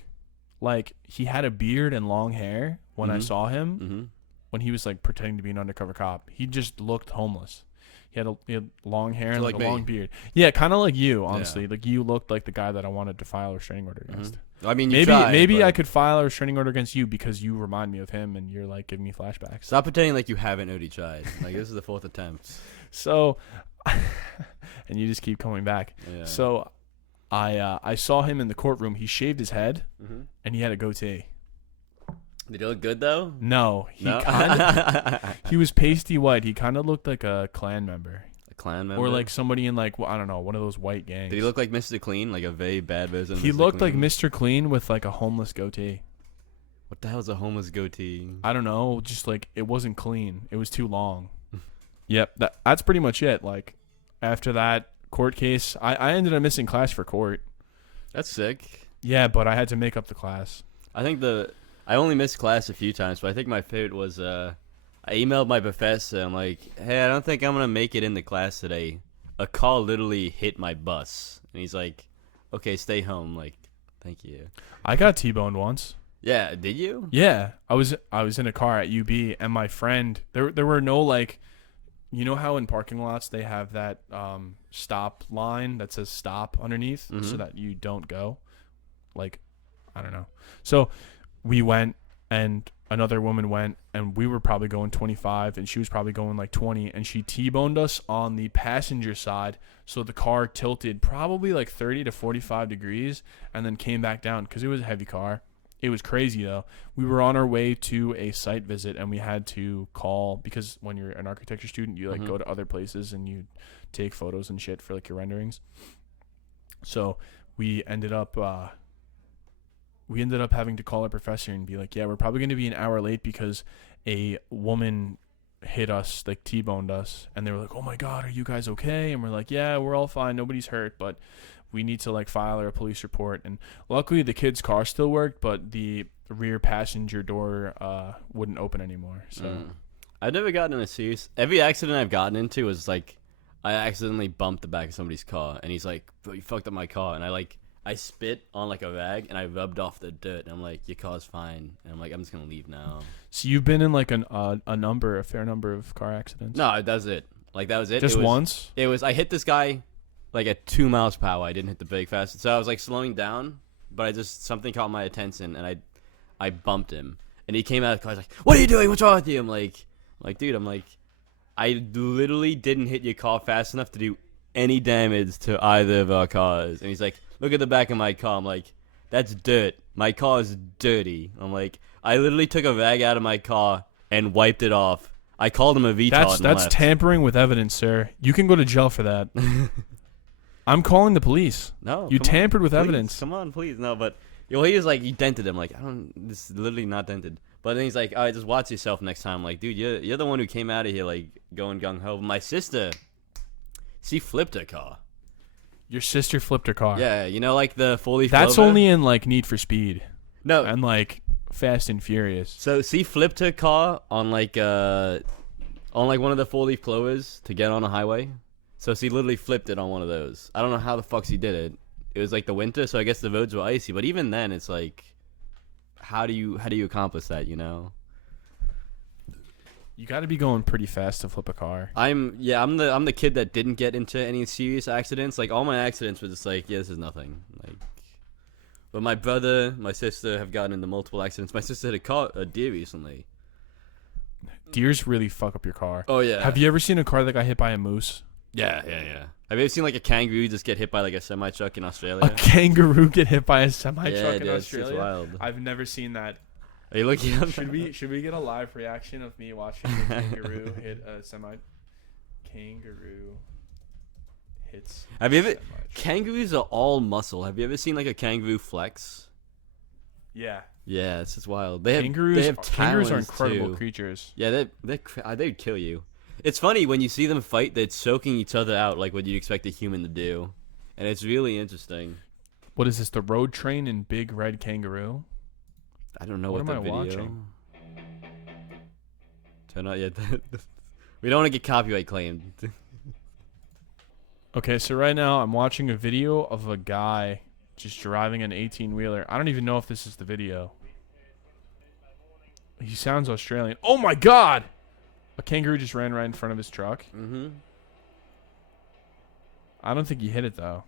Like, he had a beard and long hair when I saw him, when he was, like, pretending to be an undercover cop. He just looked homeless. He had long hair and, like a long beard. Yeah, kind of like you, honestly. Yeah. Like, you looked like the guy that I wanted to file a restraining order against. I mean, maybe I could file a restraining order against you because you remind me of him and you're, like, giving me flashbacks. Stop pretending like you haven't already tried. Like, this is the 4th attempt. So, and you just keep coming back. Yeah. So, I saw him in the courtroom. He shaved his head, and he had a goatee. Did he look good, though? No. He was pasty white. He kind of looked like a Klan member. A Klan member? Or like somebody in like, I don't know, one of those white gangs. Did he look like Mr. Clean? Like a very bad version of Mr. He looked Clean? like Mr. Clean with like a homeless goatee. What the hell is a homeless goatee? I don't know. Just like, it wasn't clean. It was too long. Yep. That's pretty much it. Like, after that court case, I ended up missing class for court. That's sick. Yeah, but I had to make up the class. I think I only missed class a few times, but I think my favorite was I emailed my professor. I'm like, "Hey, I don't think I'm gonna make it into class today. A car literally hit my bus," and he's like, "Okay, stay home." Like, thank you. I got T-boned once. Yeah, did you? Yeah, I was in a car at UB, and my friend there were no like. You know how in parking lots they have that stop line that says stop underneath so that you don't go? Like, I don't know. So we went and another woman went and we were probably going 25 and she was probably going like 20 and she T-boned us on the passenger side. So the car tilted probably like 30 to 45 degrees and then came back down because it was a heavy car. It was crazy, though. We were on our way to a site visit, and we had to call because when you're an architecture student, you like go to other places and you take photos and shit for like your renderings. So we ended up having to call our professor and be like, "Yeah, we're probably going to be an hour late because a woman hit us, like T-boned us." And they were like, "Oh my God, are you guys okay?" And we're like, "Yeah, we're all fine. Nobody's hurt, but we need to like file a police report." And luckily the kid's car still worked, but the rear passenger door wouldn't open anymore. So I've never gotten in a serious. Every accident I've gotten into was like I accidentally bumped the back of somebody's car, and he's like, "Bro, you fucked up my car," and I spit on like a rag and I rubbed off the dirt, and I'm like, "Your car's fine," and I'm like, "I'm just gonna leave now." So you've been in like a fair number of car accidents? No, that's it. Like that was it. Just once? It was. I hit this guy like at 2 miles per hour. I didn't hit the brake fast, so I was like slowing down, but something caught my attention, and I bumped him, and he came out of the car. He's like, "What are you doing? What's wrong with you?" I'm like, "Dude, I literally didn't hit your car fast enough to do any damage to either of our cars." And he's like, "Look at the back of my car." I'm like, "That's dirt. My car is dirty." I'm like, I literally took a rag out of my car and wiped it off. I called him a retard. That's tampering with evidence, sir. You can go to jail for that. I'm calling the police. No, you tampered with evidence. Come on, please. No, but he was like, he dented him. Like, this is literally not dented. But then he's like, "All right, just watch yourself next time." I'm like, "Dude, you're the one who came out of here like going gung ho." My sister, she flipped her car. Your sister flipped her car. Yeah, you know, like the 4-leaf That's clover? only in like Need for Speed. No, and like Fast and Furious. So she flipped her car on like on like one of the 4-leaf clovers to get on a highway. So he literally flipped it on one of those. I don't know how the fuck he did it. It was like the winter, so I guess the roads were icy. But even then, it's like, how do you accomplish that? You know. You got to be going pretty fast to flip a car. I'm the kid that didn't get into any serious accidents. Like all my accidents were just like, yeah, this is nothing. Like, but my brother, my sister have gotten into multiple accidents. My sister hit a deer recently. Deers really fuck up your car. Oh yeah. Have you ever seen a car that got hit by a moose? Yeah. Have you ever seen like a kangaroo just get hit by like a semi truck in Australia? A kangaroo get hit by a semi truck in dude, Australia? it's wild. I've never seen that. Are you looking up? Should we get a live reaction of me watching a kangaroo hit a semi? Kangaroo hits. Have you ever? Kangaroos are all muscle. Have you ever seen like a kangaroo flex? Yeah. Yeah, it's just wild. Kangaroos are talons, incredible too. creatures. Yeah, they'd kill you. It's funny when you see them fight. They're choking each other out like what you'd expect a human to do, and it's really interesting. What is this? The Road Train and Big Red Kangaroo? I don't know what the am I video. watching? Turn out yet. We don't want to get copyright claimed. Okay, so right now I'm watching a video of a guy just driving an 18-wheeler. I don't even know if this is the video. He sounds Australian. Oh my god! A kangaroo just ran right in front of his truck. Mm-hmm. I don't think he hit it though.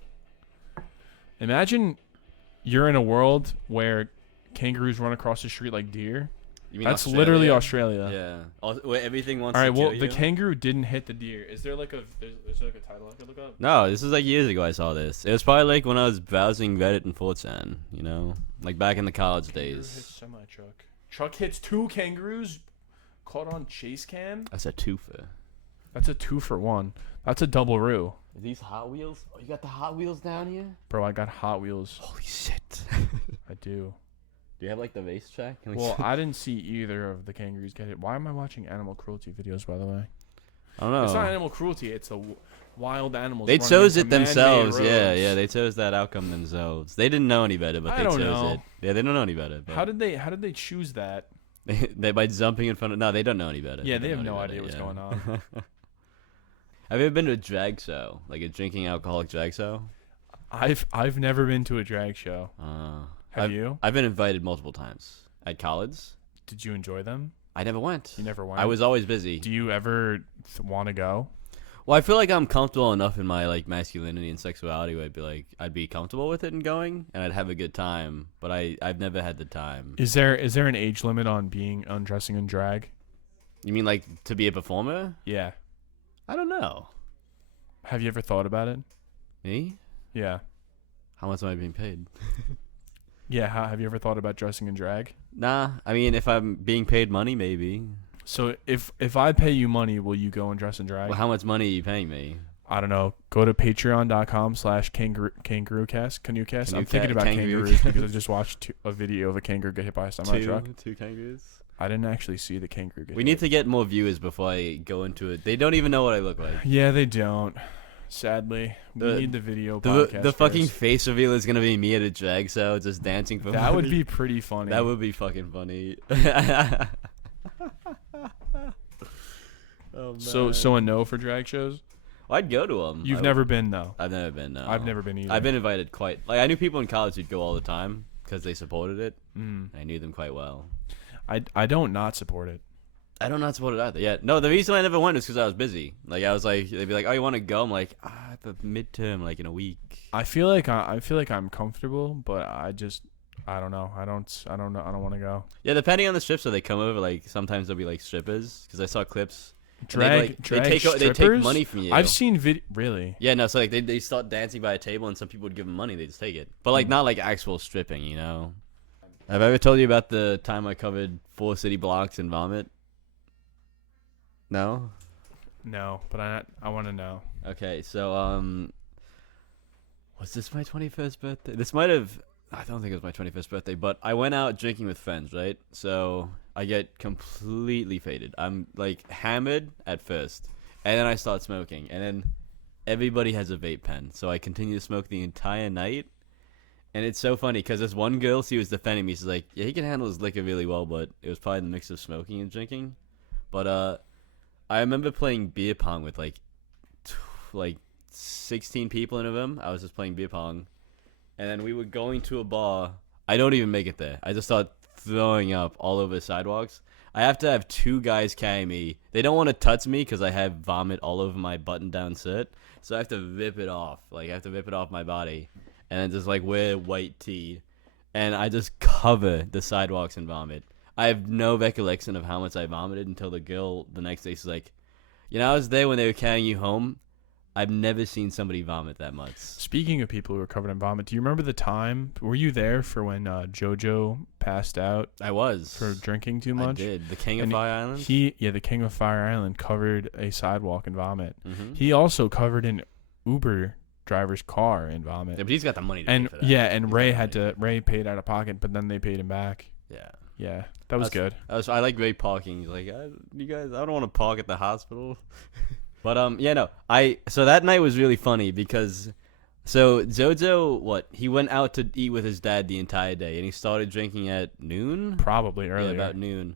Imagine you're in a world where kangaroos run across the street like deer. You mean That's Australia? literally Australia. Yeah. Where everything wants All right, to well, kill the you. kangaroo didn't hit the deer. Is there like a title I could look up? No, this is like years ago I saw this. It was probably like when I was browsing Reddit and 4chan, you know? Like back in the college Kangaroo days. hits semi-truck. Truck hits 2 kangaroos caught on chase cam. That's a twofer. That's a 2-for-1. That's a double-roo. Are these Hot Wheels? Oh, you got the Hot Wheels down here? Bro, I got Hot Wheels. Holy shit. I do. Do you have like the racetrack? Can we Well, I didn't see either of the kangaroos get hit. Why am I watching animal cruelty videos, by the way? I don't know. It's not animal cruelty. It's the wild animals. They running chose into it themselves. man-made Yeah, roads. yeah. They chose that outcome themselves. They didn't know any better, but I they don't chose know. it. Yeah, they don't know any better. But How did they choose that? they by jumping in front of. No, they don't know any better. Yeah, they don't have know no any idea better, what's yeah. going on. Have you ever been to a drag show, like a drinking alcoholic drag show? I've never been to a drag show. Have you? I've been invited multiple times at college. Did you enjoy them? I never went. You never went? I was always busy. Do you ever want to go? Well, I feel like I'm comfortable enough in my like masculinity and sexuality where I'd be comfortable with it and going, and I'd have a good time. But I've never had the time. Is there an age limit on dressing in drag? You mean like to be a performer? Yeah. I don't know. Have you ever thought about it? Me? Yeah. How much am I being paid? Yeah. Have you ever thought about dressing in drag? Nah. I mean, if I'm being paid money, maybe. So if I pay you money, will you go and dress in drag? Well, how much money are you paying me? I don't know. Go to patreon.com/Kangaroocast. Canoecast. I'm thinking about Kangaroo kangaroos because I just watched a video of a kangaroo get hit by a semi-truck. Two kangaroos. I didn't actually see the kangaroo get We hit. need to get more viewers before I go into it. They don't even know what I look like. Yeah, they don't. Sadly, we need the video podcast. The fucking first. face reveal is gonna be me at a drag show just dancing for That money. would be pretty funny. That would be fucking funny. Oh, So a no for drag shows? I'd go to them. You've never been though. I've never been. No. I've never been either. I've been invited quite. Like I knew people in college who'd go all the time because they supported it. Mm. I knew them quite well. I don't not support it. I don't not support it either. Yeah. No, the reason I never went was because I was busy. Like I was like, they'd be like, "Oh, you want to go?" I'm like, "I have a midterm, like in a week." I feel like I'm comfortable, but I don't know. I don't know. I don't want to go. Yeah, depending on the strips, so they come over. Like sometimes they'll be like strippers because I saw clips. Drag they strippers? take money from you. I've seen really. Yeah, no. So like they start dancing by a table, and some people would give them money. They just take it, but like not like actual stripping, you know. Have I ever told you about the time I covered 4 city blocks in vomit? No. No, but I want to know. Okay, so was this my 21st birthday? This might have. I don't think it was my 21st birthday, but I went out drinking with friends, right? So I get completely faded. I'm like hammered at first, and then I start smoking, and then everybody has a vape pen, so I continue to smoke the entire night. And it's so funny because this one girl, she was defending me. She's like, "Yeah, he can handle his liquor really well, but it was probably the mix of smoking and drinking." But I remember playing beer pong with like 16 people in a room. I was just playing beer pong, and then we were going to a bar. I don't even make it there. I just start throwing up all over the sidewalks. I have to have 2 guys carry me. They don't want to touch me because I have vomit all over my button-down shirt. So I have to rip it off. Like, I have to rip it off my body. And then just, like, wear white tee. And I just cover the sidewalks in vomit. I have no recollection of how much I vomited until the girl the next day. She's like, I was there when they were carrying you home. I've never seen somebody vomit that much. Speaking of people who were covered in vomit, do you remember the time? Were you there for when JoJo passed out? I was. For drinking too much? I did. The King of Fire Island? The King of Fire Island covered a sidewalk in vomit. Mm-hmm. He also covered an Uber driver's car in vomit. Yeah, but he's got the money to pay for that. Yeah, and Ray paid out of pocket, but then they paid him back. Yeah. Yeah, that was good. I like Ray parking. He's like, you guys, I don't want to park at the hospital. But so that night was really funny because Jojo, he went out to eat with his dad the entire day, and he started drinking at noon? Probably earlier. Yeah, about noon.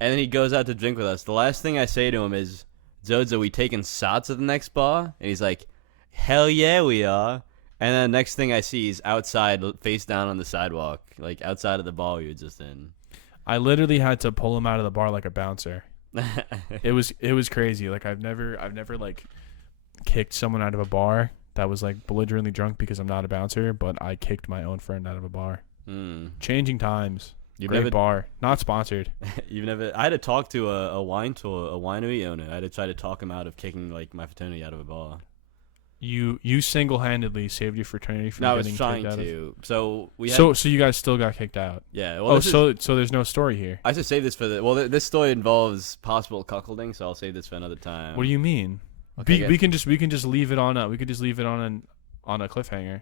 And then he goes out to drink with us. The last thing I say to him is, Jojo, we taking shots at the next bar? And he's like, hell yeah, we are. And then the next thing I see is outside, face down on the sidewalk, like outside of the bar we were just in. I literally had to pull him out of the bar like a bouncer. It was crazy. Like I've never like kicked someone out of a bar that was like belligerently drunk because I'm not a bouncer, but I kicked my own friend out of a bar. Changing times. Great bar, not sponsored. I had to talk to a winery owner. I had to try to talk him out of kicking like my fraternity out of a bar. You single-handedly saved your fraternity from getting kicked out of. I was trying to. So so you guys still got kicked out. Yeah. Well, so there's no story here. I should save this for this story involves possible cuckolding, so I'll save this for another time. What do you mean? Okay, we can just leave it on a on a cliffhanger.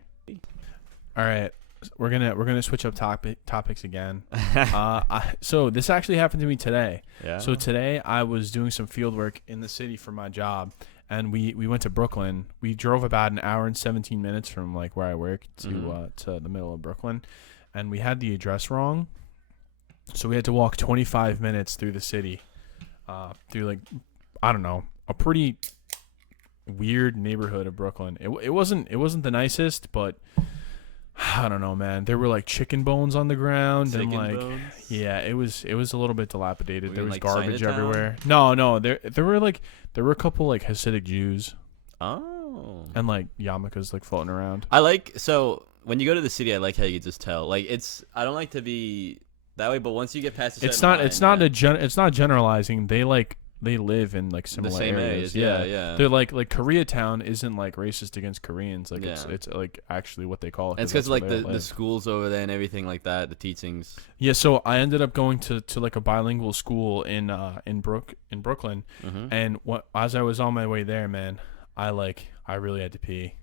All right. We're gonna switch up topics again. So this actually happened to me today. Yeah. So today I was doing some field work in the city for my job, and we went to Brooklyn. We drove about an hour and 17 minutes from like where I work to the middle of Brooklyn, and we had the address wrong. So we had to walk 25 minutes through the city, through like I don't know, a pretty weird neighborhood of Brooklyn. It wasn't the nicest, but I don't know, man. There were like chicken bones on the ground, and like bones? Yeah, it was a little bit dilapidated. There was like garbage everywhere. No, there were a couple like Hasidic Jews. Oh. And like yarmulkes like floating around. So when you go to the city, I like how you can just tell. Like I don't like to be that way, but once you get past a certain it's not generalizing. They live in like similar the same areas. Yeah. They're like Koreatown isn't like racist against Koreans. Like it's like actually what they call it. And it's because like the schools over there and everything like that, the teachings. Yeah, so I ended up going to like a bilingual school in Brooklyn, and as I was on my way there, man, I really had to pee.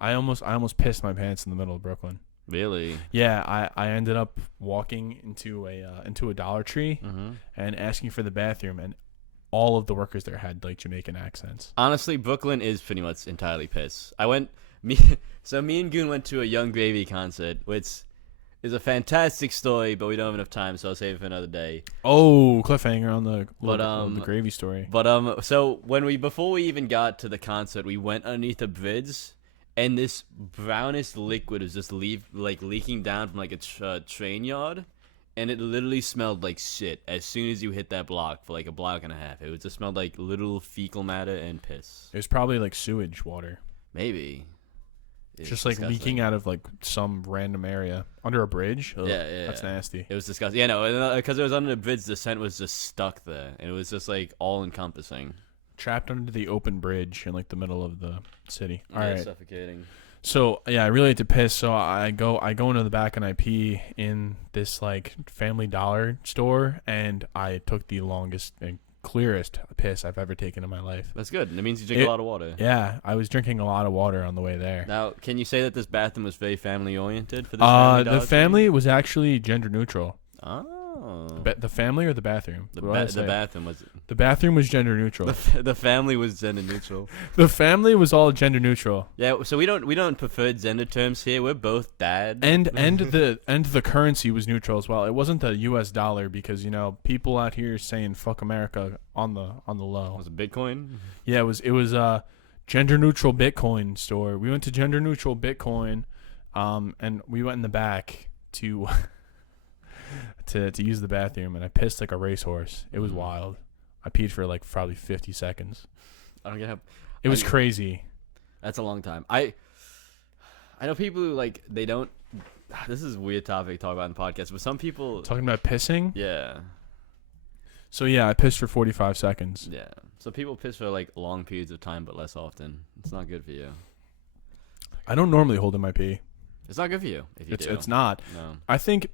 I almost pissed my pants in the middle of Brooklyn. Really? Yeah, I ended up walking into a Dollar Tree and asking for the bathroom, and all of the workers there had like Jamaican accents. Honestly, Brooklyn is pretty much entirely piss. Me and Goon went to a Young Gravy concert, which is a fantastic story, but we don't have enough time, so I'll save it for another day. Oh, cliffhanger on the Gravy story. But so before we even got to the concert, we went underneath a bridge, and this brownish liquid was just leaking down from like a train yard. And it literally smelled like shit as soon as you hit that block for like a block and a half. It just smelled like little fecal matter and piss. It was probably like sewage water. Maybe. It's just like disgusting. Leaking out of like some random area under a bridge. Ugh, yeah. That's nasty. It was disgusting. Yeah, no, because it was under the bridge, the scent was just stuck there. And it was just like all encompassing. Trapped under the open bridge in like the middle of the city. All right. Suffocating. So yeah, I really had to piss. So I go into the back and I pee in this like Family Dollar store, and I took the longest and clearest piss I've ever taken in my life. That's good. It means you drink a lot of water. Yeah, I was drinking a lot of water on the way there. Now, can you say that this bathroom was very family oriented for this family? The family was actually gender neutral. Oh. Oh. The family or the bathroom? The bathroom was. The bathroom was gender neutral. The family was gender neutral. The family was all gender neutral. Yeah, so we don't prefer gender terms here. We're both dad. And the currency was neutral as well. It wasn't the U.S. dollar because people out here saying "fuck America" on the low. Was it Bitcoin? Yeah, it was gender neutral Bitcoin store. We went to gender neutral Bitcoin, and we went in the back to to use the bathroom, and I pissed like a racehorse. It was wild. I peed for like probably 50 seconds. I don't get how. It was crazy. That's a long time. I know people who like they don't. This is a weird topic to talk about in the podcast, but some people Talking about pissing. Yeah. So yeah, I pissed for 45 seconds. Yeah. So people piss for like long periods of time, but less often. It's not good for you. I don't normally hold in my pee. It's not good for you if you do. It's not. No. I think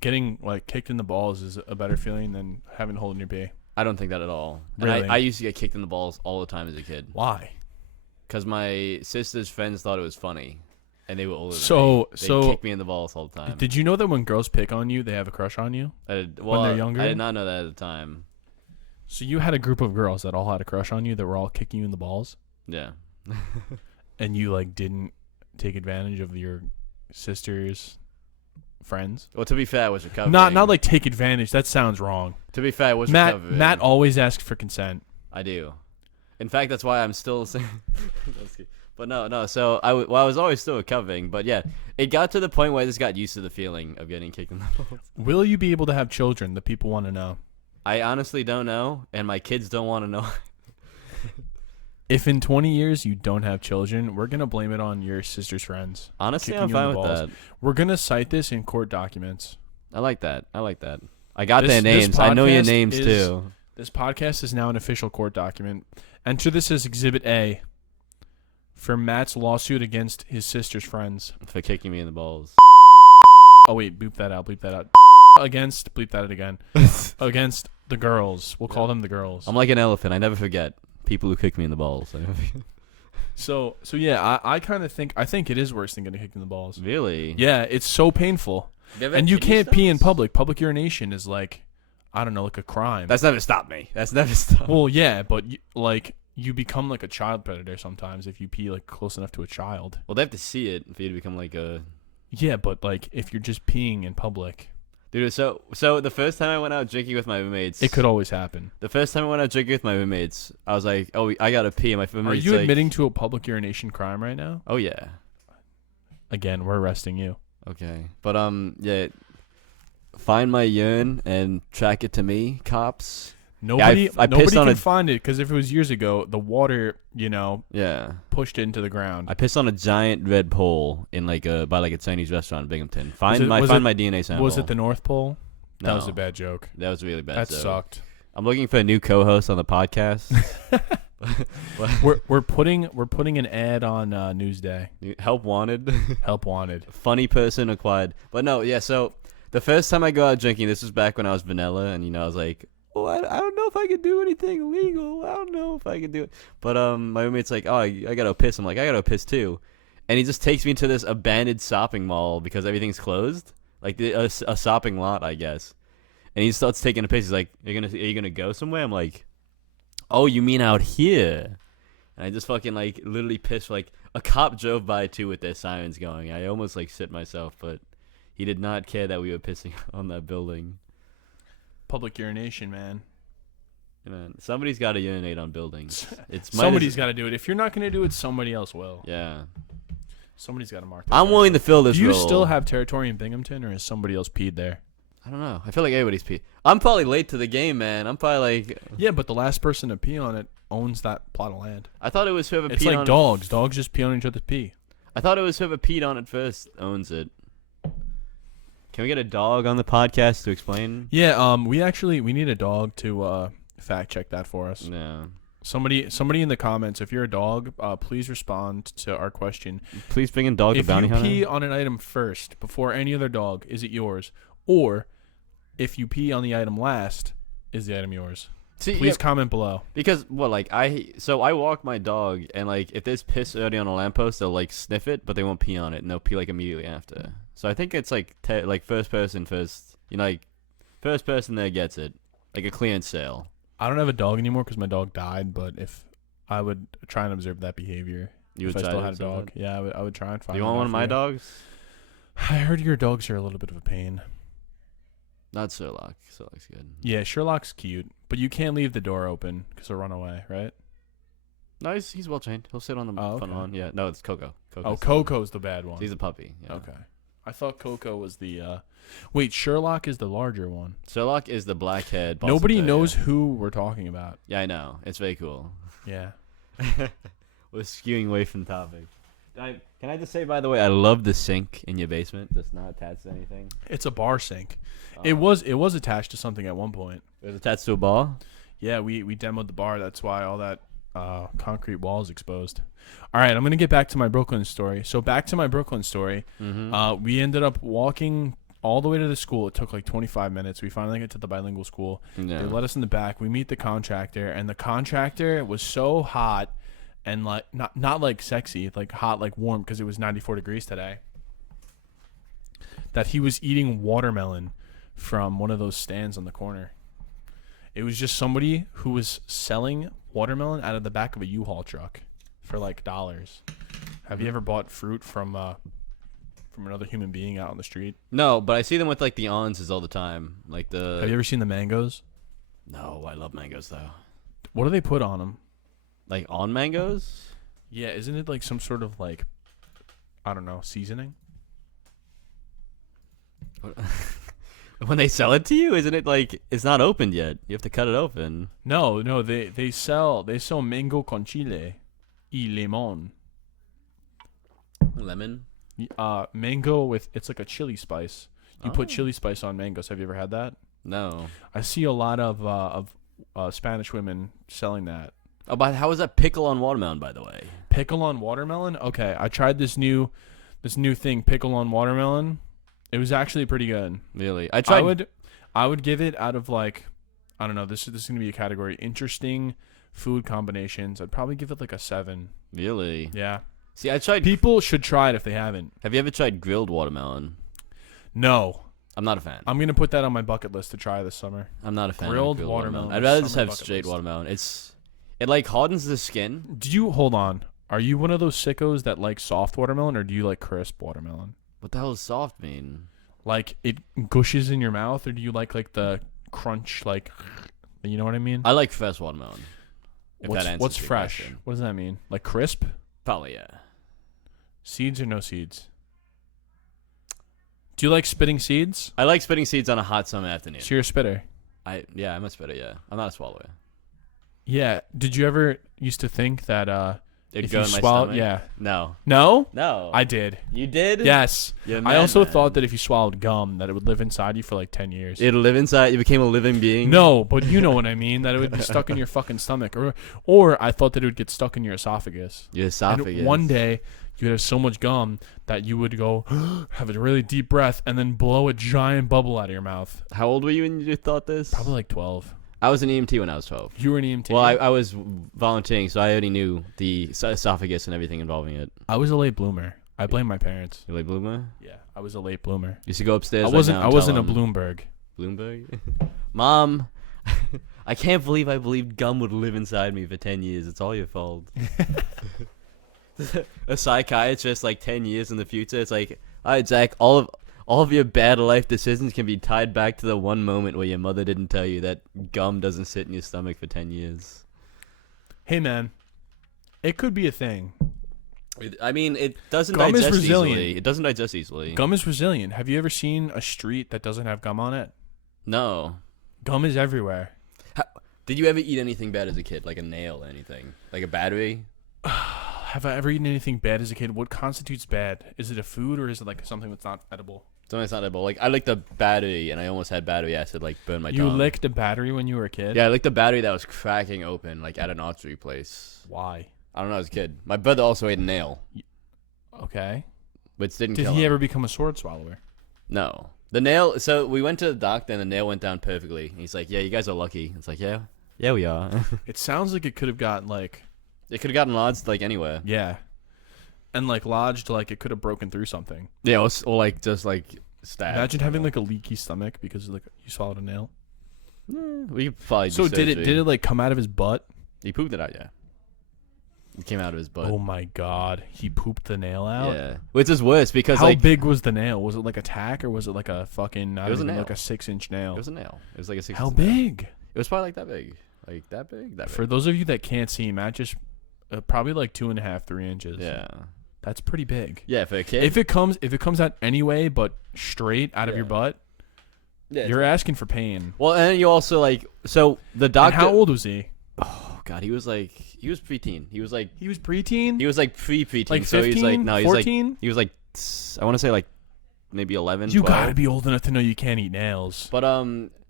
getting like kicked in the balls is a better feeling than having to hold in your pee. I don't think that at all. Really? And I used to get kicked in the balls all the time as a kid. Why? Because my sister's friends thought it was funny, and they were older So- than me. They so- kicked me in the balls all the time. Did you know that when girls pick on you, they have a crush on you? Well, when they're younger? I did not know that at the time. So you had a group of girls that all had a crush on you that were all kicking you in the balls, Yeah. and you like didn't take advantage of your sister's friends? Well, to be fair, I was recovering. Not like take advantage. That sounds wrong. To be fair, I was Matt recovering. Matt always asks for consent. I do. In fact, that's why I'm still saying. But no. So I was always still recovering. But yeah, it got to the point where I just got used to the feeling of getting kicked in the balls. Will you be able to have children? The people want to know. I honestly don't know, and my kids don't want to know. If in 20 years you don't have children, we're going to blame it on your sister's friends. Honestly, kicking I'm you in fine the with balls. that. We're going to cite this in court documents. I like that. I got This- their this names. I know your podcast names is- too. This podcast is now an official court document. Enter this as Exhibit A for Matt's lawsuit against his sister's friends. For kicking me in the balls. Oh, wait, bleep that out. Against, bleep that out again. Against the girls. We'll call them the girls. I'm like an elephant. I never forget people who kick me in the balls. I never forget. So yeah, I kind of think it is worse than getting kicked in the balls. Really? Yeah, it's so painful. And you can't pee in public. Public urination is like, I don't know, like a crime. That's never stopped me. Well, yeah, but you become like a child predator sometimes if you pee like close enough to a child. Well, they have to see it for you to become like a. Yeah, but like if you're just peeing in public, Dude, so the first time I went out drinking with my roommates, it could always happen. The first time I went out drinking with my roommates, I was like, "Oh, I gotta pee." And my roommate's Are you like, admitting to a public urination crime right now? "Oh yeah." Again, we're arresting you. Okay, but yeah. Find my urine and track it to me, cops. Nobody I pissed on can a- find it because if it was years ago, the water, Yeah. pushed it into the ground. I pissed on a giant red pole in by a Chinese restaurant in Binghamton. Find my DNA sample. Was it the North Pole? No, That was a bad joke. That was really bad. That joke. sucked. I'm looking for a new co-host on the podcast. We're putting an ad on Newsday. Help wanted. Help wanted. Funny person acquired. But no, yeah. So the first time I go out drinking, this was back when I was vanilla, and I was like, "Oh, I don't know if I could do anything illegal. I don't know if I could do it." But my roommate's like, "Oh, I gotta piss." I'm like, "I gotta piss too," and he just takes me to this abandoned shopping mall because everything's closed, like a shopping lot, I guess. And he starts taking a piss. He's like, "Are you gonna go somewhere?" I'm like, "Oh, you mean out here?" And I just fucking like literally pissed. Like a cop drove by too with their sirens going. I almost like shit myself, but he did not care that we were pissing on that building. Public urination, man. Yeah, man, somebody's got to urinate on buildings. Somebody's got to do it. If you're not going to do it, somebody else will. Yeah. Somebody's got to mark that. I'm willing to fill this Do you role. still have territory in Binghamton, or has somebody else peed there? I don't know. I feel like everybody's pee. I'm probably late to the game, man. I'm probably like. Yeah, but the last person to pee on it owns that plot of land. I thought it was whoever It's peed like on dogs. Dogs just pee on each other's pee. I thought it was whoever peed on it first owns it. Can we get a dog on the podcast to explain? Yeah, we need a dog to fact check that for us. No. Somebody in the comments, if you're a dog, please respond to our question. Please bring in Dog the Bounty Hunter. If you pee on an item first before any other dog, is it yours? Or if you pee on the item last, is the item yours? See, Please comment below. Because I walk my dog, and like if there's piss already on a lamppost, they'll like sniff it, but they won't pee on it, and they'll pee like immediately after. So I think it's like first person first First person there gets it. Like a clearance sale. I don't have a dog anymore because my dog died. But if I would try and observe that behavior, You if would I try still to had a dog, that? yeah, I would try and find. Do you want one of my dogs? I heard your dogs are a little bit of a pain. Not Sherlock. Sherlock's good. Yeah, Sherlock's cute, but you can't leave the door open because he'll run away, right? No, he's well trained. He'll sit on the Oh, fun okay. one. Yeah, no, it's Coco. Oh, Coco's the bad one. He's a puppy. Yeah. Okay. I thought Coco was the. Wait, Sherlock is the larger one. Sherlock is the black-haired. Boston Nobody Terrier. knows who we're talking about. Yeah, I know. It's very cool. Yeah. We're skewing away from topic. Can I just say, by the way, I love the sink in your basement. That's not attached to anything. It's a bar sink. Oh. It was attached to something at one point. It was attached to a bar? Yeah, we demoed the bar. That's why all that concrete wall is exposed. All right, I'm going to get back to my Brooklyn story. So back to my Brooklyn story. Mm-hmm. We ended up walking all the way to the school. It took like 25 minutes. We finally get to the bilingual school. Yeah. They let us in the back. We meet the contractor, and the contractor was so hot and like not like sexy, like hot, like warm because it was 94 degrees today, that he was eating watermelon from one of those stands on the corner. It was just somebody who was selling watermelon out of the back of a U-Haul truck for like dollars. Have you ever bought fruit from another human being out on the street? No, but I see them with like the ounces all the time. Like the. Have you ever seen the mangoes? No, I love mangoes though. What do they put on them? Like on mangoes? Yeah, isn't it like some sort of like, I don't know, seasoning? When they sell it to you, isn't it like it's not opened yet? You have to cut it open. No, they sell mango con chile y limon. Lemon? Mango with, it's like a chili spice. You put Oh. chili spice on mangoes. Have you ever had that? No. I see a lot of Spanish women selling that. Oh, but how is that pickle on watermelon, by the way? Pickle on watermelon? Okay, I tried this new thing, pickle on watermelon. It was actually pretty good. Really? I tried. I would give it out of like, I don't know, this is going to be a category, interesting food combinations. I'd probably give it like a 7. Really? Yeah. See, I tried. People should try it if they haven't. Have you ever tried grilled watermelon? No. I'm not a fan. I'm going to put that on my bucket list to try this summer. I'm not a fan Grilled of grilled watermelon watermelon. I'd is rather just summer have bucket straight list. watermelon. It like hardens the skin. Hold on. Are you one of those sickos that like soft watermelon or do you like crisp watermelon? What the hell does soft mean? Like it gushes in your mouth or do you like the crunch, like, you know what I mean? I like fresh watermelon. If that answers What's your fresh? question. What does that mean? Like crisp? Probably, yeah. Seeds or no seeds? Do you like spitting seeds? I like spitting seeds on a hot summer afternoon. So you're a spitter. I'm a spitter, yeah. I'm not a swallower. Yeah. Did you ever used to think that It'd if go you in my swallow, stomach? yeah. No. No? No. I did. You did? Yes. You're a I also madman. thought that if you swallowed gum, that it would live inside you for like 10 years. It'll live inside. You became a living being. No, but you know what I mean. That it would be stuck in your fucking stomach, or I thought that it would get stuck in your esophagus. Your esophagus. And one day you would have so much gum that you would go have a really deep breath and then blow a giant bubble out of your mouth. How old were you when you thought this? Probably like 12. I was an EMT when I was 12. You were an EMT. Well, I was volunteering, so I already knew the esophagus and everything involving it. I was a late bloomer. I blame my parents. You like bloomer? Yeah, I was a late bloomer. You should go upstairs. I right wasn't. now I and wasn't a tell 'em. Bloomberg. Bloomberg? Mom, I can't believe I believed gum would live inside me for 10 years. It's all your fault. A psychiatrist, like 10 years in the future, it's like, all right, Zach, all of your bad life decisions can be tied back to the one moment where your mother didn't tell you that gum doesn't sit in your stomach for 10 years. Hey man, it could be a thing. I mean, it doesn't Gum is digest resilient. easily. It doesn't digest easily. Gum is resilient. Have you ever seen a street that doesn't have gum on it? No. Gum is everywhere. Did you ever eat anything bad as a kid? Like a nail or anything? Like a battery? Have I ever eaten anything bad as a kid? What constitutes bad? Is it a food or is it like something that's not edible? Something that's not edible. Like, I licked a battery, and I almost had battery acid, like, burn my You tongue. licked a battery when you were a kid? Yeah, I licked a battery that was cracking open, like, at an archery place. Why? I don't know, as a kid. My brother also ate a nail, Okay. which didn't Did kill he him. ever become a sword swallower? No. The nail, so we went to the doctor, and the nail went down perfectly. He's like, yeah, you guys are lucky. It's like, yeah. Yeah, we are. It sounds like it could have gotten like, It could have gotten lodged, like, anywhere. yeah. And like lodged, like it could have broken through something. Yeah, or like, just, like, stabbed. Imagine having like a leaky stomach because like you swallowed a nail. We probably. So did it like come out of his butt? He pooped it out. Yeah. It came out of his butt. Oh my god, he pooped the nail out. Yeah, which is worse because how like big was the nail? Was it like a tack or was it like a fucking? It was a nail. Like a 6-inch nail. It was a nail. It was like a 6. How big? It was probably like that big. Like that big. That big. For those of you that can't see, Matt just probably like 2.5, 3 inches. Yeah. That's pretty big. Yeah, for a kid. If it comes out anyway, but straight out of your butt, you're asking for pain. Well, and you also like the doctor. And how old was he? Oh god, he was preteen. He was preteen. He was like preteen. Like 15, so he's like no, he's 14? like he was like I want to say like maybe 11. You 12. gotta be old enough to know you can't eat nails. But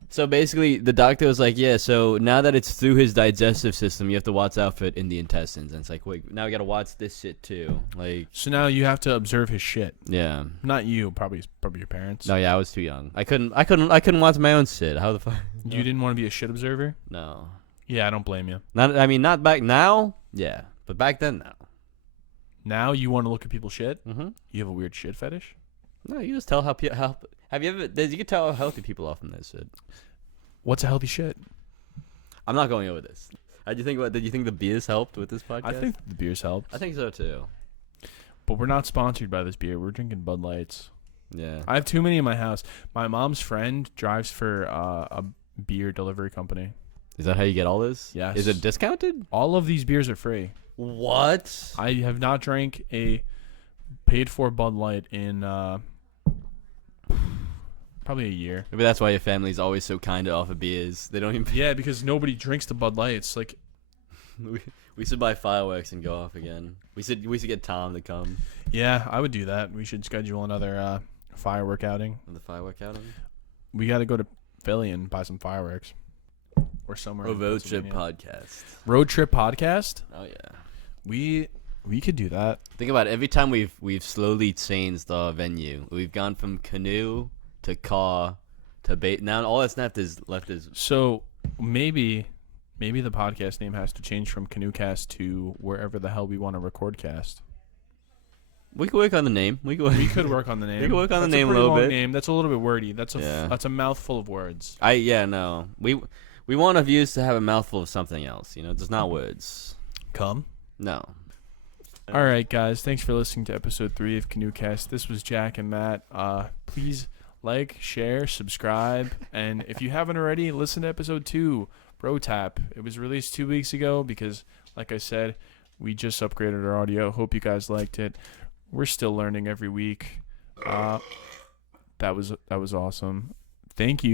so basically the doctor was like, yeah, so now that it's through his digestive system, you have to watch out for it in the intestines. And it's like, wait, now we gotta watch this shit too. Like, so now you have to observe his shit. Yeah. Not you, probably your parents. No, yeah, I was too young. I couldn't watch my own shit. How the fuck? You didn't want to be a shit observer? No. Yeah, I don't blame you. Not back now. Yeah, but back then, no. Now you want to look at people's shit? Mm-hmm. You have a weird shit fetish? No, you just tell how have you ever? You can tell how healthy people are from this shit. What's a healthy shit? I'm not going over this. Did you think the beers helped with this podcast? I think the beers helped. I think so too. But we're not sponsored by this beer. We're drinking Bud Lights. Yeah. I have too many in my house. My mom's friend drives for a beer delivery company. Is that how you get all this? Yes. Is it discounted? All of these beers are free. What? I have not drank a paid for Bud Light in probably a year. Maybe that's why your family's always so kind to offer beers. They don't even. Yeah, because nobody drinks the Bud Lights. Like, we should buy fireworks and go off again. We should get Tom to come. Yeah, I would do that. We should schedule another firework outing. The firework outing. We got to go to Philly and buy some fireworks. Or somewhere. A road trip podcast. Road trip podcast? Oh yeah. We could do that. Think about it. Every time we've slowly changed our venue. We've gone from canoe to car to bait. Now all that's left is So maybe the podcast name has to change from Canoecast to wherever the hell we want to record cast. We could work on the name. We could work on the name. We could work on the That's name a a pretty little long bit. Name. That's a little bit wordy. That's a mouthful of words. No. We want our views to have a mouthful of something else. You know, just not words. Come. No. All right, guys. Thanks for listening to episode 3 of Canoecast. This was Jack and Matt. Please like, share, subscribe, and if you haven't already, listen to episode 2, Bro Tap. It was released 2 weeks ago because, like I said, we just upgraded our audio. Hope you guys liked it. We're still learning every week. That was awesome. Thank you.